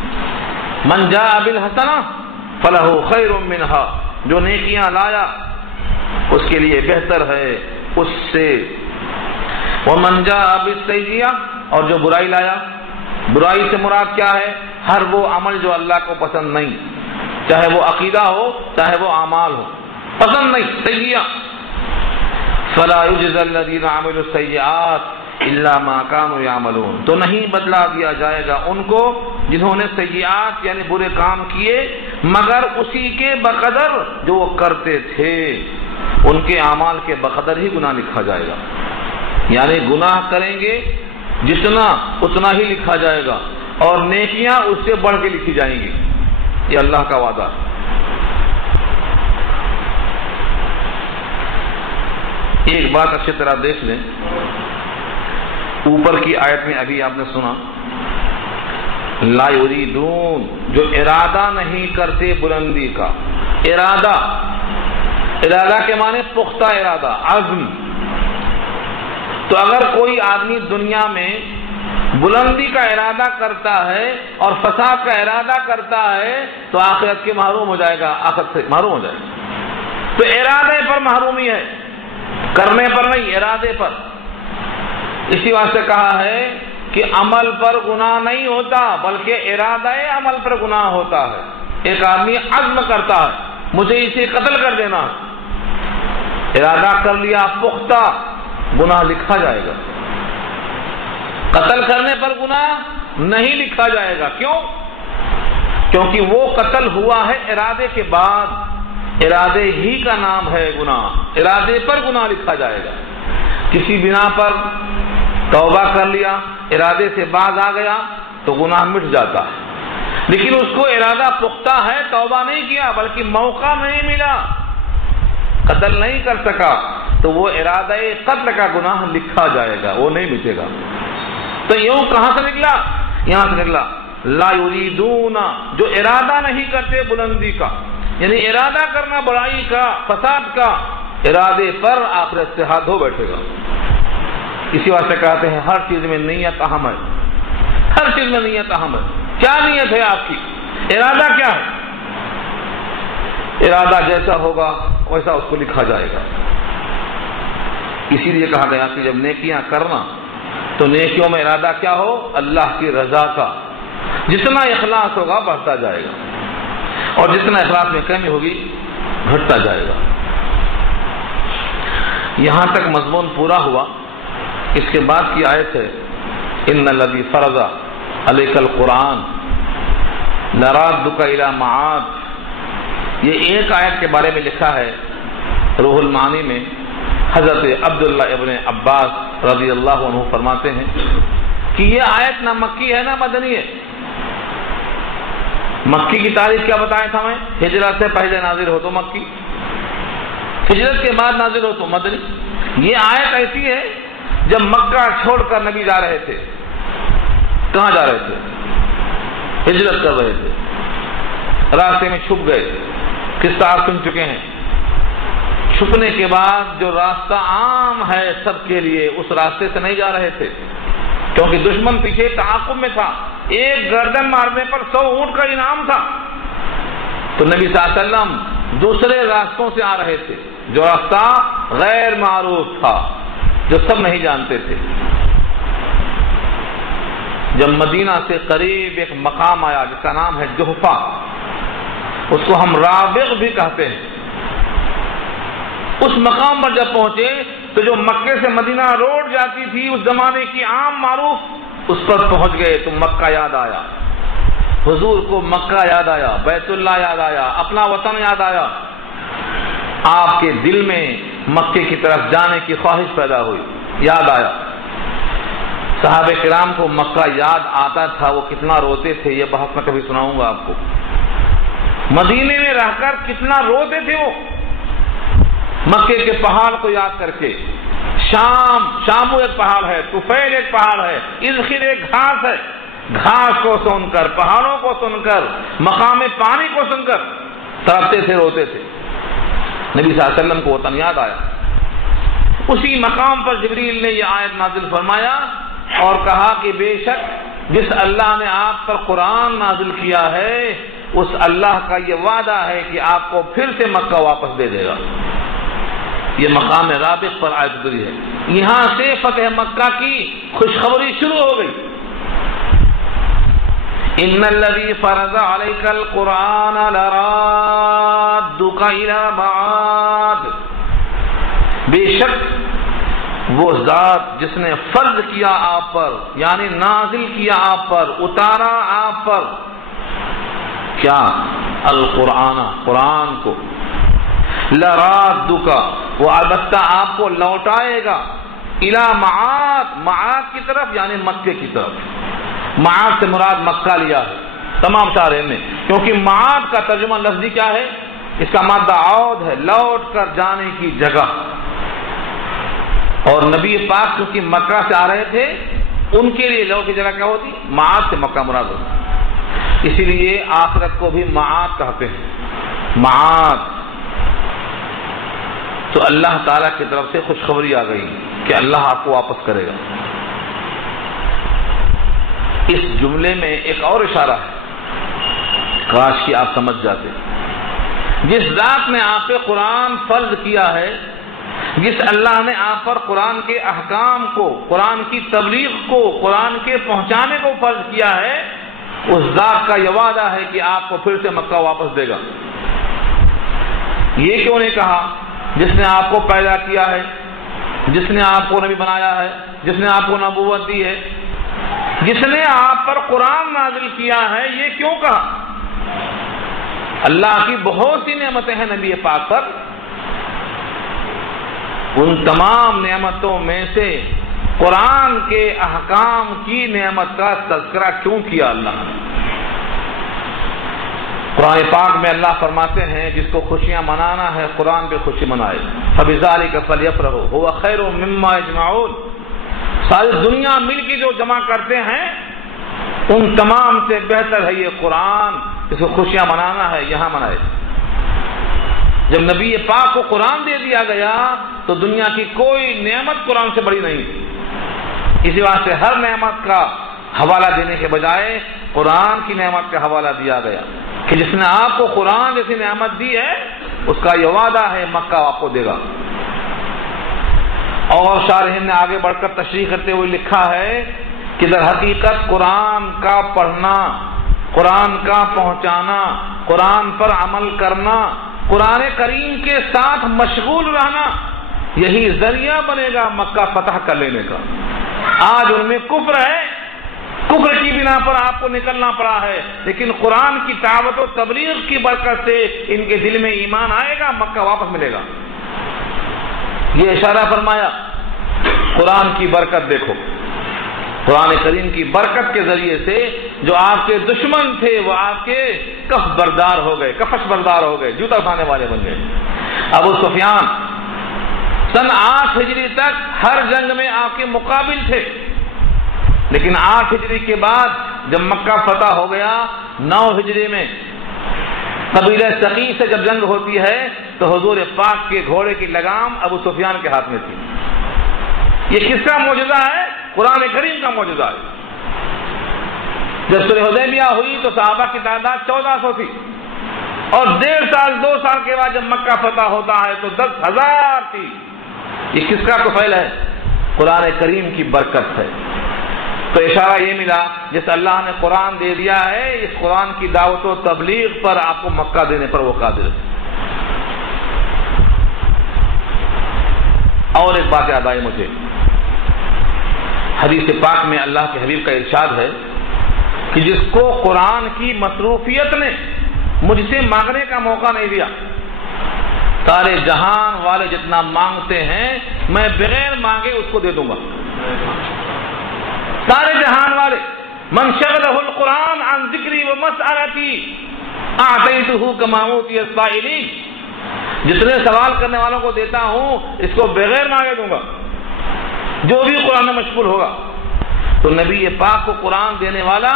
من جاء بالحسنہ فلہ خیر منہا، جو نیکیاں لایا اس کے لیے بہتر ہے اس سے۔ ومن جاء بالسیئہ، اور جو برائی لایا، برائی سے مراد کیا ہے؟ ہر وہ عمل جو اللہ کو پسند نہیں، چاہے وہ عقیدہ ہو چاہے وہ اعمال ہو، پسند نہیں، سیئہ۔ فلا یجزی الذین عملوا السیئات الا ما كانوا يعملون، تو نہیں بدلا دیا جائے گا ان کو جنہوں نے سیئات یعنی برے کام کیے مگر اسی کے بقدر جو وہ کرتے تھے، ان کے اعمال کے بقدر ہی گناہ لکھا جائے گا، یعنی گناہ کریں گے جتنا اتنا ہی لکھا جائے گا، اور نیکیاں اس سے بڑھ کے لکھی جائیں گی، یہ اللہ کا وعدہ ہے۔ ایک بات اچھی طرح دیکھ لیں، اوپر کی آیت میں ابھی آپ نے سنا لا یریدون، جو ارادہ نہیں کرتے بلندی کا، ارادہ کے معنی پختہ ارادہ، عزم۔ تو اگر کوئی آدمی دنیا میں بلندی کا ارادہ کرتا ہے اور فساد کا ارادہ کرتا ہے تو آخرت کے محروم ہو جائے گا، آخرت سے محروم ہو جائے گا۔ تو ارادے پر محرومی ہے، کرنے پر نہیں، ارادے پر۔ اسی واسطے کہا ہے کہ عمل پر گناہ نہیں ہوتا بلکہ ارادہ عمل پر گناہ ہوتا ہے۔ ایک آدمی عزم کرتا ہے مجھے اسے قتل کر دینا، ارادہ کر لیا پختہ، گناہ لکھا جائے گا۔ قتل کرنے پر گناہ نہیں لکھا جائے گا، کیوں؟ کیونکہ وہ قتل ہوا ہے ارادے کے بعد، ارادے ہی کا نام ہے گناہ، ارادے پر گناہ لکھا جائے گا۔ کسی بنا پر توبہ کر لیا، ارادے سے باز آ گیا تو گناہ مٹ جاتا ہے، لیکن اس کو ارادہ پختہ ہے، توبہ نہیں کیا بلکہ موقع نہیں ملا، قتل نہیں کر سکا، تو وہ ارادہ قتل کا گناہ لکھا جائے گا، وہ نہیں مٹے گا۔ تو یوں کہاں سے نکلا؟ یہاں سے نکلا لا یریدون، جو ارادہ نہیں کرتے بلندی کا، یعنی ارادہ کرنا برائی کا، فساد کا، ارادے پر آخرت سے ہاتھ دھو بیٹھے گا۔ اسی واسطے کہتے ہیں ہر چیز میں نیت اہم ہے، ہر چیز میں نیت اہم ہے۔ کیا نیت ہے آپ کی؟ ارادہ کیا ہے؟ ارادہ جیسا ہوگا ویسا اس کو لکھا جائے گا۔ اسی لیے کہا گیا کہ جب نیکیاں کرنا تو نیکیوں میں ارادہ کیا ہو؟ اللہ کی رضا کا۔ جتنا اخلاص ہوگا بڑھتا جائے گا، اور جتنا اخلاص میں کمی ہوگی گھٹتا جائے گا۔ یہاں تک مضمون پورا ہوا۔ اس کے بعد کی آیت ہے ان الذی فرض علیک القرآن لرادک الی معاد۔ یہ ایک آیت کے بارے میں لکھا ہے روح المعانی میں۔ حضرت عبداللہ ابن عباس رضی اللہ عنہ فرماتے ہیں کہ یہ آیت نہ مکی ہے نہ مدنی ہے۔ مکی کی تاریخ کیا بتایا تھا میں؟ ہجرت سے پہلے نازل ہو تو مکی، ہجرت کے بعد نازل ہو تو مدنی۔ یہ آیت ایسی ہے جب مکہ چھوڑ کر نبی جا رہے تھے۔ کہاں جا رہے تھے؟ ہجرت کر رہے تھے، راستے میں چھپ گئے۔ قصہ آپ سن چکے ہیں۔ چھپنے کے بعد جو راستہ عام ہے سب کے لیے، اس راستے سے نہیں جا رہے تھے، کیونکہ دشمن پیچھے تعاقب میں تھا۔ ایک گردن مارنے پر 100 اونٹ کا انعام تھا۔ تو نبی صلی اللہ علیہ وسلم دوسرے راستوں سے آ رہے تھے، جو راستہ غیر معروف تھا، جو سب نہیں جانتے تھے۔ جب مدینہ سے قریب ایک مقام آیا جس کا نام ہے جحفہ، اس کو ہم رابغ بھی کہتے ہیں۔ اس مقام پر جب پہنچے تو جو مکے سے مدینہ روڈ جاتی تھی اس زمانے کی عام معروف، اس پر پہنچ گئے تو مکہ یاد آیا، حضور کو مکہ یاد آیا، بیت اللہ یاد آیا، اپنا وطن یاد آیا۔ آپ کے دل میں مکے کی طرف جانے کی خواہش پیدا ہوئی، یاد آیا۔ صحابہ کرام کو مکہ یاد آتا تھا، وہ کتنا روتے تھے، یہ بحث میں کبھی سناؤں گا آپ کو۔ مدینے میں رہ کر کتنا روتے تھے وہ، مکے کے پہاڑ کو یاد کر کے۔ شامو ایک پہاڑ ہے، طفیل ایک پہاڑ ہے، اذخر ایک گھاس ہے، گھاس کو سن کر، پہاڑوں کو سن کر، مقام پانی کو سن کر تڑپتے تھے، روتے تھے۔ نبی صلی اللہ علیہ وسلم کو وطن یاد آیا۔ اسی مقام پر جبریل نے یہ آیت نازل فرمایا اور کہا کہ بے شک جس اللہ نے آپ پر قرآن نازل کیا ہے اس اللہ کا یہ وعدہ ہے کہ آپ کو پھر سے مکہ واپس دے دے گا۔ یہ مقام رابغ پر آیت گزری ہے۔ یہاں سے فتح مکہ کی خوشخبری شروع ہو گئی۔ ان الذی فرض علیک القرآن لرادک الی معاد۔ بے شک وہ ذات جس نے فرض کیا آپ پر، یعنی نازل کیا آپ پر، اتارا آپ پر، کیا؟ القرآن، قرآن کو، لرادک، وہ البتہ آپ کو لوٹائے گا، الی معاد، معاد کی طرف یعنی مکے کی طرف۔ معاد سے مراد مکہ لیا ہے تمام شارح میں، کیونکہ معاد کا ترجمہ لفظی کیا ہے؟ اس کا مادہ عود ہے، لوٹ کر جانے کی جگہ۔ اور نبی پاک کیونکہ مکہ سے آ رہے تھے، ان کے لیے لوٹ کی جگہ کیا ہوتی؟ معاد سے مکہ مراد ہوتی۔ اسی لیے آخرت کو بھی معاد کہتے ہیں، معاد۔ تو اللہ تعالیٰ کی طرف سے خوشخبری آ گئی کہ اللہ آپ کو واپس کرے گا۔ اس جملے میں ایک اور اشارہ ہے، کاش کہ آپ سمجھ جاتے۔ جس ذات نے آپ پہ قرآن فرض کیا ہے، جس اللہ نے آپ پر قرآن کے احکام کو، قرآن کی تبلیغ کو، قرآن کے پہنچانے کو فرض کیا ہے، اس ذات کا یہ وعدہ ہے کہ آپ کو پھر سے مکہ واپس دے گا۔ یہ کیوں نہیں کہا جس نے آپ کو پیدا کیا ہے، جس نے آپ کو نبی بنایا ہے، جس نے آپ کو نبوت دی ہے، جس نے آپ پر قرآن نازل کیا ہے، یہ کیوں کہا؟ اللہ کی بہت سی نعمتیں ہیں نبی پاک پر، ان تمام نعمتوں میں سے قرآن کے احکام کی نعمت کا تذکرہ کیوں کیا اللہ نے؟ قرآن پاک میں اللہ فرماتے ہیں جس کو خوشیاں منانا ہے قرآن پہ خوشی منائے، فَبِذَلِكَ فَلْيَفْرَحُوا هُوَ خَيْرٌ مِّمَّا يَجْمَعُونَ۔ ساری دنیا مل کے جو جمع کرتے ہیں ان تمام سے بہتر ہے یہ قرآن، جس کو خوشیاں منانا ہے یہاں منائے۔ جب نبی پاک کو قرآن دے دیا گیا تو دنیا کی کوئی نعمت قرآن سے بڑی نہیں تھی. اسی واسطے ہر نعمت کا حوالہ دینے کے بجائے قرآن کی نعمت کا حوالہ دیا گیا کہ جس نے آپ کو قرآن جیسی نعمت دی ہے اس کا یہ وعدہ ہے مکہ آپ کو دے گا. اور شارحین نے آگے بڑھ کر تشریح کرتے ہوئے لکھا ہے کہ در حقیقت قرآن کا پڑھنا، قرآن کا پہنچانا، قرآن پر عمل کرنا، قرآن کریم کے ساتھ مشغول رہنا، یہی ذریعہ بنے گا مکہ فتح کر لینے کا. آج ان میں کفر ہے، کفر کی بنا پر آپ کو نکلنا پڑا ہے، لیکن قرآن کی دعوت و تبلیغ کی برکت سے ان کے دل میں ایمان آئے گا، مکہ واپس ملے گا. یہ اشارہ فرمایا قرآن کی برکت دیکھو. قرآن کریم کی برکت کے ذریعے سے جو آپ کے دشمن تھے وہ آپ کے کف بردار ہو گئے، کفش بردار ہو گئے، جوتا اٹھانے والے بن گئے. ابو سفیان سن 8 ہجری تک ہر جنگ میں آپ کے مقابل تھے، لیکن 8 ہجری کے بعد جب مکہ فتح ہو گیا، 9 ہجری میں قبیلہ ثقیف سے جب جنگ ہوتی ہے تو حضور پاک کے گھوڑے کی لگام ابو سفیان کے ہاتھ میں تھی. یہ کس کا معجزہ ہے؟ قرآن کریم کا معجزہ ہے. جب صلح حدیبیہ ہوئی تو صحابہ کی تعداد 1400 تھی، اور 1.5 سال 2 سال کے بعد جب مکہ فتح ہوتا ہے تو 10,000 تھی. یہ کس کا طفیل ہے؟ قرآن کریم کی برکت ہے. تو اشارہ یہ ملا جس اللہ نے قرآن دے دیا ہے، اس قرآن کی دعوت و تبلیغ پر آپ کو مکہ دینے پر وہ قادر ہے. اور ایک بات یاد آئی مجھے، حدیث پاک میں اللہ کے حبیب کا ارشاد ہے کہ جس کو قرآن کی مصروفیت نے مجھ سے مانگنے کا موقع نہیں دیا، سارے جہان والے جتنا مانگتے ہیں میں بغیر مانگے اس کو دے دوں گا. سارے جہان والے، من شغلہ القرآن عن ذکری و مسألتی اعطیتہ کما اوتی السائلین، جتنے سوال کرنے والوں کو دیتا ہوں اس کو بغیر مانگے دوں گا، جو بھی قرآن میں مشغول ہوگا. تو نبی پاک کو قرآن دینے والا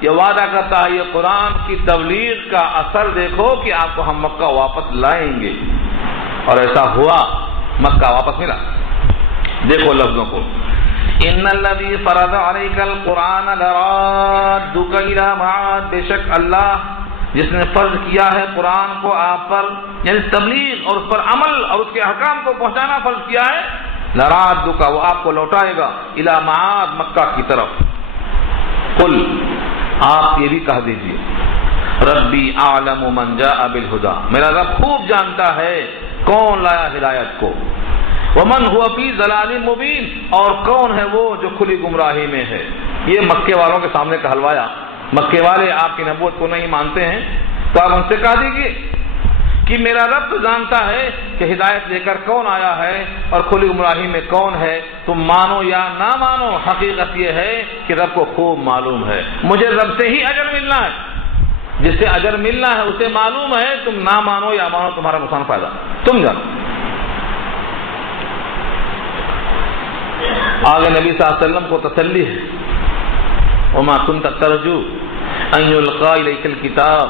یہ وعدہ کرتا ہے، یہ قرآن کی تبلیغ کا اثر دیکھو کہ آپ کو ہم مکہ واپس لائیں گے. اور ایسا ہوا، مکہ واپس ملا. دیکھو لفظوں کو، ان الذی فرض علیک القرآن لرادک الی معاد، بے شک اللہ جس نے فرض کیا ہے قرآن کو آپ پر، یعنی تبلیغ اور اس پر عمل اور اس کے احکام کو پہنچانا فرض کیا ہے، لرادک، وہ آپ کو لوٹائے گا، الی معاد، مکہ کی طرف. قل، آپ یہ بھی کہہ دیجئے، ربی اعلم من جاء بالہدی، میرا رب خوب جانتا ہے کون لایا ہدایت کو، ومن هو فی ضلال مبین، اور کون ہے وہ جو کھلی گمراہی میں ہے. یہ مکے والوں کے سامنے کہلوایا. مکے والے آپ کی نبوت کو نہیں مانتے ہیں تو آپ ان سے کہہ دیجیے کہ میرا رب تو جانتا ہے کہ ہدایت لے کر کون آیا ہے اور کھلی گمراہی میں کون ہے. تم مانو یا نہ مانو، حقیقت یہ ہے کہ رب کو خوب معلوم ہے. مجھے رب سے ہی اجر ملنا ہے، جس سے اجر ملنا ہے اسے معلوم ہے. تم نہ مانو یا مانو، تمہارا نقصان فائدہ تم جانو. آگے نبی صلی اللہ علیہ وسلم کو تسلی ہے، وما كنت ترجو ان يلقى اليك الكتاب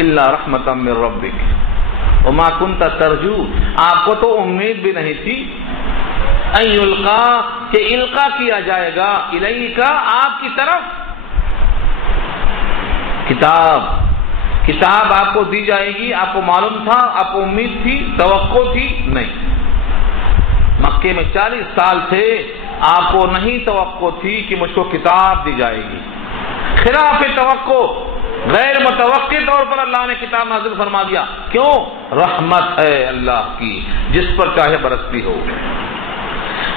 الا رحمة من ربك. وما كنت ترجو، آپ کو تو امید بھی نہیں تھی، ان يلقى، کہ القا کیا جائے گا، الیک، آپ کی طرف، کتاب آپ کو دی جائے گی. آپ کو معلوم تھا، آپ کو امید تھی، توقع تھی؟ نہیں. مکے میں 40 سال تھے، آپ کو نہیں توقع تھی کہ مجھ کو کتاب دی جائے گی. خلاف توقع، غیر متوقع طور پر اللہ نے کتاب نازل فرما دیا. کیوں؟ رحمت ہے اللہ کی، جس پر چاہے برستی ہو.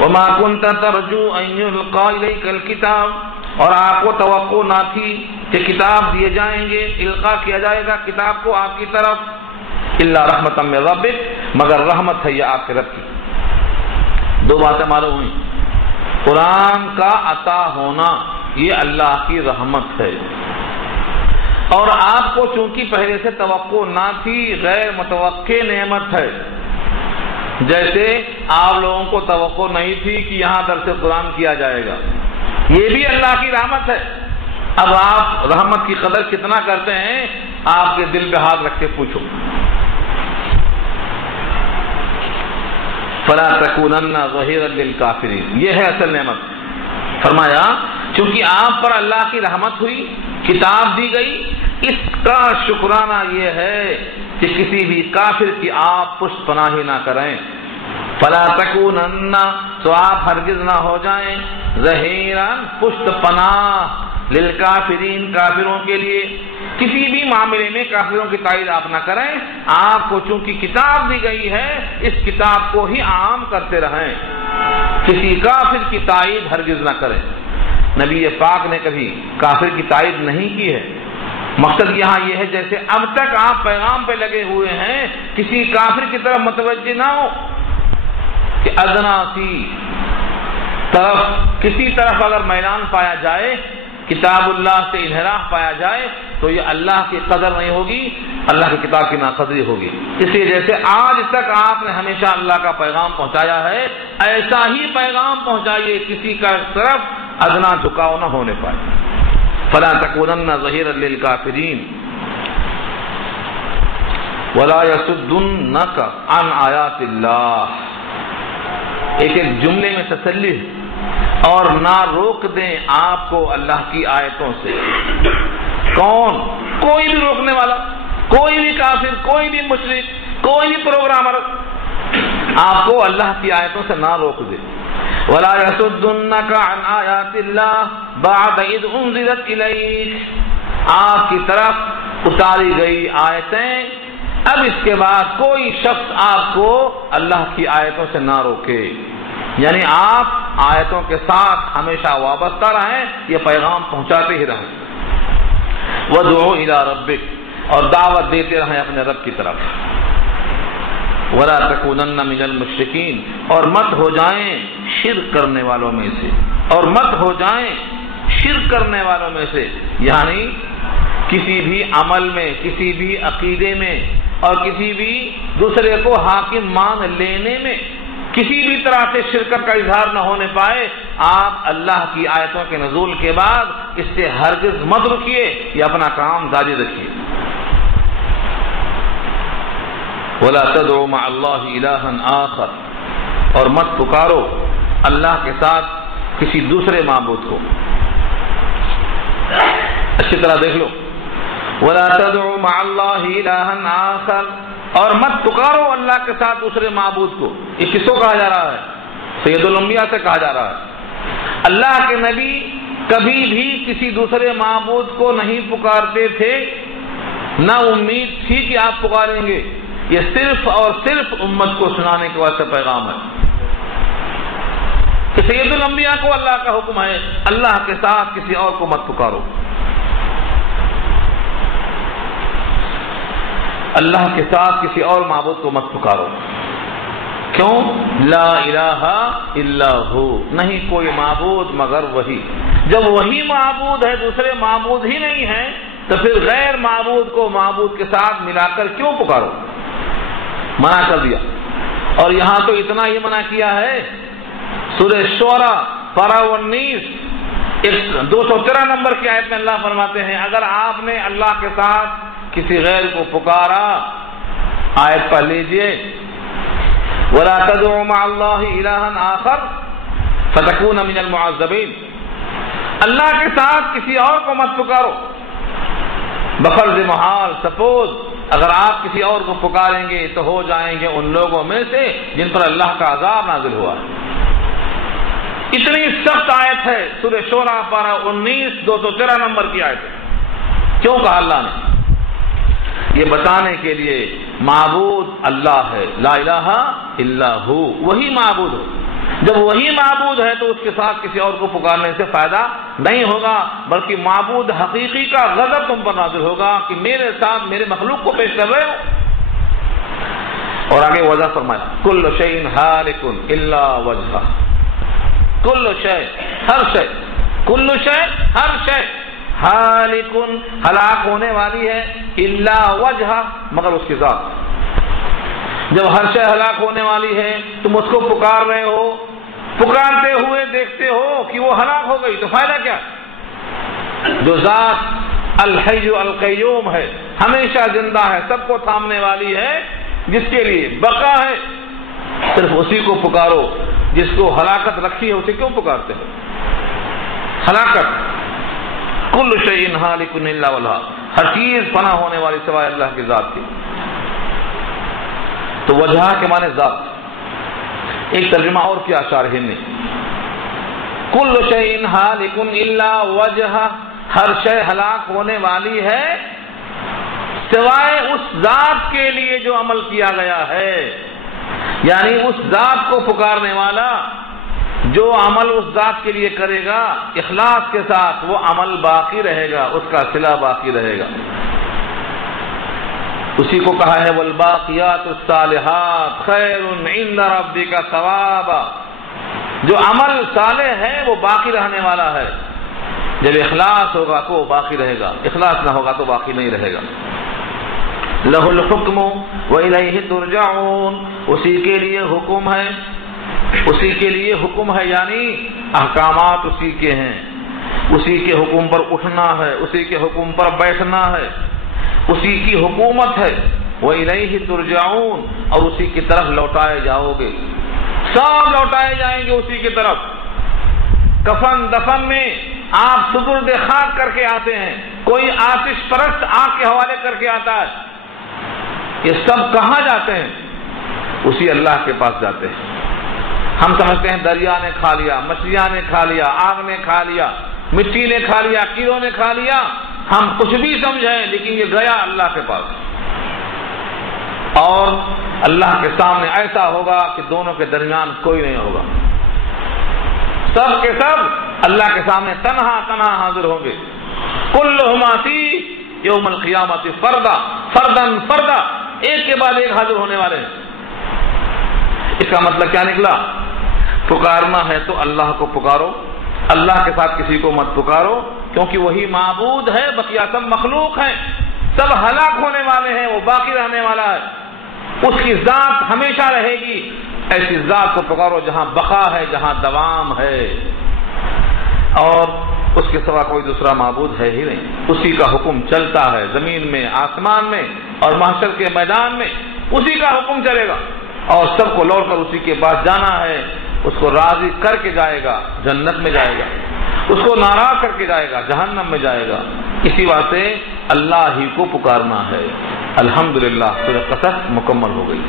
وما كنت ترجو ان يلقى اليك الكتاب، اور آپ کو توقع نہ تھی کہ کتاب دیے جائیں گے، القا کیا جائے گا کتاب کو آپ کی طرف، الا رحمة من ربك، مگر رحمت ہے یہ آپ کے رب کی. دو باتیں معلوم ہوئی، قرآن کا عطا ہونا یہ اللہ کی رحمت ہے، اور آپ کو چونکہ پہلے سے توقع نہ تھی، غیر متوقع نعمت ہے. جیسے آپ لوگوں کو توقع نہیں تھی کہ یہاں درس قرآن کیا جائے گا، یہ بھی اللہ کی رحمت ہے. اب آپ رحمت کی قدر کتنا کرتے ہیں، آپ کے دل پہ ہاتھ رکھ کے پوچھو. فلا تکونن ظہیرا للکافرین. یہ ہے اصل نعمت. فرمایا چونکہ آپ پر اللہ کی رحمت ہوئی، کتاب دی گئی، اس کا شکرانہ یہ ہے کہ کسی بھی کافر کی آپ پشت پناہی نہ کریں. فلا تکونن، تو آپ ہرگز نہ ہو جائیں، ظہیرا پشت پناہ، للکافرین کافروں کے لیے. کسی بھی معاملے میں کافروں کی تائید آپ نہ کریں. آپ کو چونکہ کتاب دی گئی ہے، اس کتاب کو ہی عام کرتے رہیں، کسی کافر کی تائید ہرگز نہ کریں. نبی پاک نے کبھی کافر کی تائید نہیں کی ہے. مقصد یہاں یہ ہے جیسے اب تک آپ پیغام پہ لگے ہوئے ہیں، کسی کافر کی طرف متوجہ نہ ہو کہ ادنا سی طرف کسی طرف اگر میلان پایا جائے، کتاب اللہ سے انحراف پایا جائے، تو یہ اللہ کی قدر نہیں ہوگی، اللہ کی کتاب کی ناقدری ہوگی. اس لیے جیسے آج تک آپ نے ہمیشہ اللہ کا پیغام پہنچایا ہے، ایسا ہی پیغام پہنچائیے، کسی کا طرف ادنا جھکاؤ نہ ہونے پائے. فلا تکونن ظہیرا للکافرین ولا یصدنک عن آیات اللہ. ایک ایک جملے میں تسلی اور نہ روک دیں آپ کو اللہ کی آیتوں سے. کون؟ کوئی بھی روکنے والا، کوئی بھی کافر، کوئی بھی مشرک، کوئی بھی پروگرامر آپ کو اللہ کی آیتوں سے نہ روک دے. وَلَا يَصُدُّنَّكَ عَنْ آيَاتِ اللَّهِ بَعْدَ إِذْ أُنزِلَتْ إِلَيْكَ. آپ کی طرف اتاری گئی آیتیں، اب اس کے بعد کوئی شخص آپ کو اللہ کی آیتوں سے نہ روکے. یعنی آپ آیتوں کے ساتھ ہمیشہ وابستہ رہیں، یہ پیغام پہنچاتے ہی رہیں. وَادْعُ إِلَىٰ رَبِّكَ، اور دعوت دیتے رہیں اپنے رب کی طرف. وَلَا تَكُونَنَّ مِنَ الْمُشْرِكِينَ، اور مت ہو جائیں شرک کرنے والوں میں سے، اور مت ہو جائیں شرک کرنے والوں میں سے. یعنی کسی بھی عمل میں، کسی بھی عقیدے میں، اور کسی بھی دوسرے کو حاکم مان لینے میں کسی بھی طرح سے شرکت کا اظہار نہ ہونے پائے. آپ اللہ کی آیتوں کے نزول کے بعد اس سے ہرگز مت رکیے، یہ اپنا کام جاری رکھیے. وَلَا تَدْعُوا مَعَ اللَّهِ إِلَٰهًا آخَرَ، اور مت پکارو اللہ کے ساتھ کسی دوسرے معبود کو. اچھی طرح دیکھ لو. وَلَا تَدْعُوا مَعَ اللَّهِ إِلَٰهًا آخَرَ، اور مت پکارو اللہ کے ساتھ دوسرے معبود کو. یہ کس کو کہا جا رہا ہے؟ سید الانبیاء سے کہا جا رہا ہے. اللہ کے نبی کبھی بھی کسی دوسرے معبود کو نہیں پکارتے تھے، نہ امید تھی کہ آپ پکاریں گے. یہ صرف اور صرف امت کو سنانے کے واسطے پیغام ہے کہ سید الانبیاء کو اللہ کا حکم ہے اللہ کے ساتھ کسی اور کو مت پکارو. اللہ کے ساتھ کسی اور معبود کو مت پکارو. کیوں؟ لا الہ الا ہو، نہیں کوئی معبود مگر وہی. جب وہی معبود ہے، دوسرے معبود ہی نہیں ہیں، تو پھر غیر معبود کو معبود کے ساتھ ملا کر کیوں پکارو؟ منع کر دیا. اور یہاں تو اتنا ہی منع کیا ہے، سورہ شعراء پارہ 19 213 نمبر کی آیت میں اللہ فرماتے ہیں اگر آپ نے اللہ کے ساتھ کسی غیر کو پکارا، آیت پڑھ لیجئے، وَلَا تَدْعُوا مَعَ اللَّهِ إِلَٰهًا آخَرَ فَتَكُونَ مِنَ الْمُعَذَّبِينَ. اللہ کے ساتھ کسی اور کو مت پکارو. بفرض محال سپوز اگر آپ کسی اور کو پکاریں گے تو ہو جائیں گے ان لوگوں میں سے جن پر اللہ کا عذاب نازل ہوا ہے. اتنی سخت آیت ہے سورہ شعراء پارہ 19 213 نمبر کی آیت ہے. کیوں کہا اللہ نے؟ یہ بتانے کے لیے معبود اللہ ہے، لا الہ الا ہو، وہی معبود ہے. جب وہی معبود ہے تو اس کے ساتھ کسی اور کو پکارنے سے فائدہ نہیں ہوگا، بلکہ معبود حقیقی کا غضب تم پر نازل ہوگا کہ میرے ساتھ میرے مخلوق کو پیش کر رہے ہو. اور آگے وضع فرمایا کل شیء ہالک الا وجہہ. کل شیء، ہر شیء، کل شیء، ہر شیء، ہالکن ہلاک ہونے والی ہے، الا وجہہ مگر اس کی ذات. جب ہر شے ہلاک ہونے والی ہے تم اس کو پکار رہے ہو، پکارتے ہوئے دیکھتے ہو کہ وہ ہلاک ہو گئی تو فائدہ کیا؟ جو ذات الحی القیوم ہے، ہمیشہ زندہ ہے، سب کو تھامنے والی ہے، جس کے لیے بقا ہے، صرف اسی کو پکارو جس کو ہلاکت رکھی ہے، اسے کیوں پکارتے ہو؟ ہلاکت، کل شیء ہالک الا وجہہ، ہر چیز فنا ہونے والی سوائے اللہ کی ذات کی۔ تو وجہ کے معنی ذات۔ ایک ترجمہ اور کیا شارحین نے، کل شیء ہالک الا وجہہ، ہر شے ہلاک ہونے والی ہے سوائے اس ذات کے لیے جو عمل کیا گیا ہے، یعنی اس ذات کو پکارنے والا جو عمل اس ذات کے لیے کرے گا اخلاص کے ساتھ، وہ عمل باقی رہے گا، اس کا صلہ باقی رہے گا۔ اسی کو کہا ہے والباقیات الصالحات خیر عند ربک ثوابا، جو عمل صالح ہے وہ باقی رہنے والا ہے، جب اخلاص ہوگا تو وہ باقی رہے گا، اخلاص نہ ہوگا تو باقی نہیں رہے گا۔ لہ الحکم والیہ ترجعون، اسی کے لیے حکم ہے، اسی کے لیے حکم ہے، یعنی احکامات اسی کے ہیں، اسی کے حکم پر اٹھنا ہے، اسی کے حکم پر بیٹھنا ہے، اسی کی حکومت ہے۔ وَإِلَيْهِ تُرْجَعُونَ، اور اسی کی طرف لوٹائے جاؤ گے، سب لوٹائے جائیں گے اسی کی طرف۔ کفن دفن میں آپ سپرد خاک کر کے آتے ہیں، کوئی آتش پرست آگ کے حوالے کر کے آتا ہے، یہ سب کہاں جاتے ہیں؟ اسی اللہ کے پاس جاتے ہیں۔ ہم سمجھتے ہیں دریا نے کھا لیا، مچھلیاں نے کھا لیا، آگ نے کھا لیا، مٹی نے کھا لیا، کیڑوں نے کھا لیا، ہم کچھ بھی سمجھیں، لیکن یہ گیا اللہ کے پاس، اور اللہ کے سامنے ایسا ہوگا کہ دونوں کے درمیان کوئی نہیں ہوگا، سب کے سب اللہ کے سامنے تنہا تنہا حاضر ہوں گے۔ کلہم آتی یوم القیامت فردا فردن فردا، ایک کے بعد ایک حاضر ہونے والے ہیں۔ اس کا مطلب کیا نکلا؟ پکارنا ہے تو اللہ کو پکارو، اللہ کے ساتھ کسی کو مت پکارو، کیونکہ وہی معبود ہے، بقیہ سب مخلوق ہیں، سب ہلاک ہونے والے ہیں، وہ باقی رہنے والا ہے، اس کی ذات ہمیشہ رہے گی۔ ایسی ذات کو پکارو جہاں بقا ہے، جہاں دوام ہے، اور اس کے سوا کوئی دوسرا معبود ہے ہی نہیں، اسی کا حکم چلتا ہے، زمین میں، آسمان میں اور محشر کے میدان میں اسی کا حکم چلے گا، اور سب کو لوٹ کر اسی کے پاس جانا ہے۔ اس کو راضی کر کے جائے گا، جنت میں جائے گا، اس کو ناراض کر کے جائے گا، جہنم میں جائے گا۔ اسی واسطے اللہ ہی کو پکارنا ہے۔ الحمدللہ سورہ قصص مکمل ہو گئی۔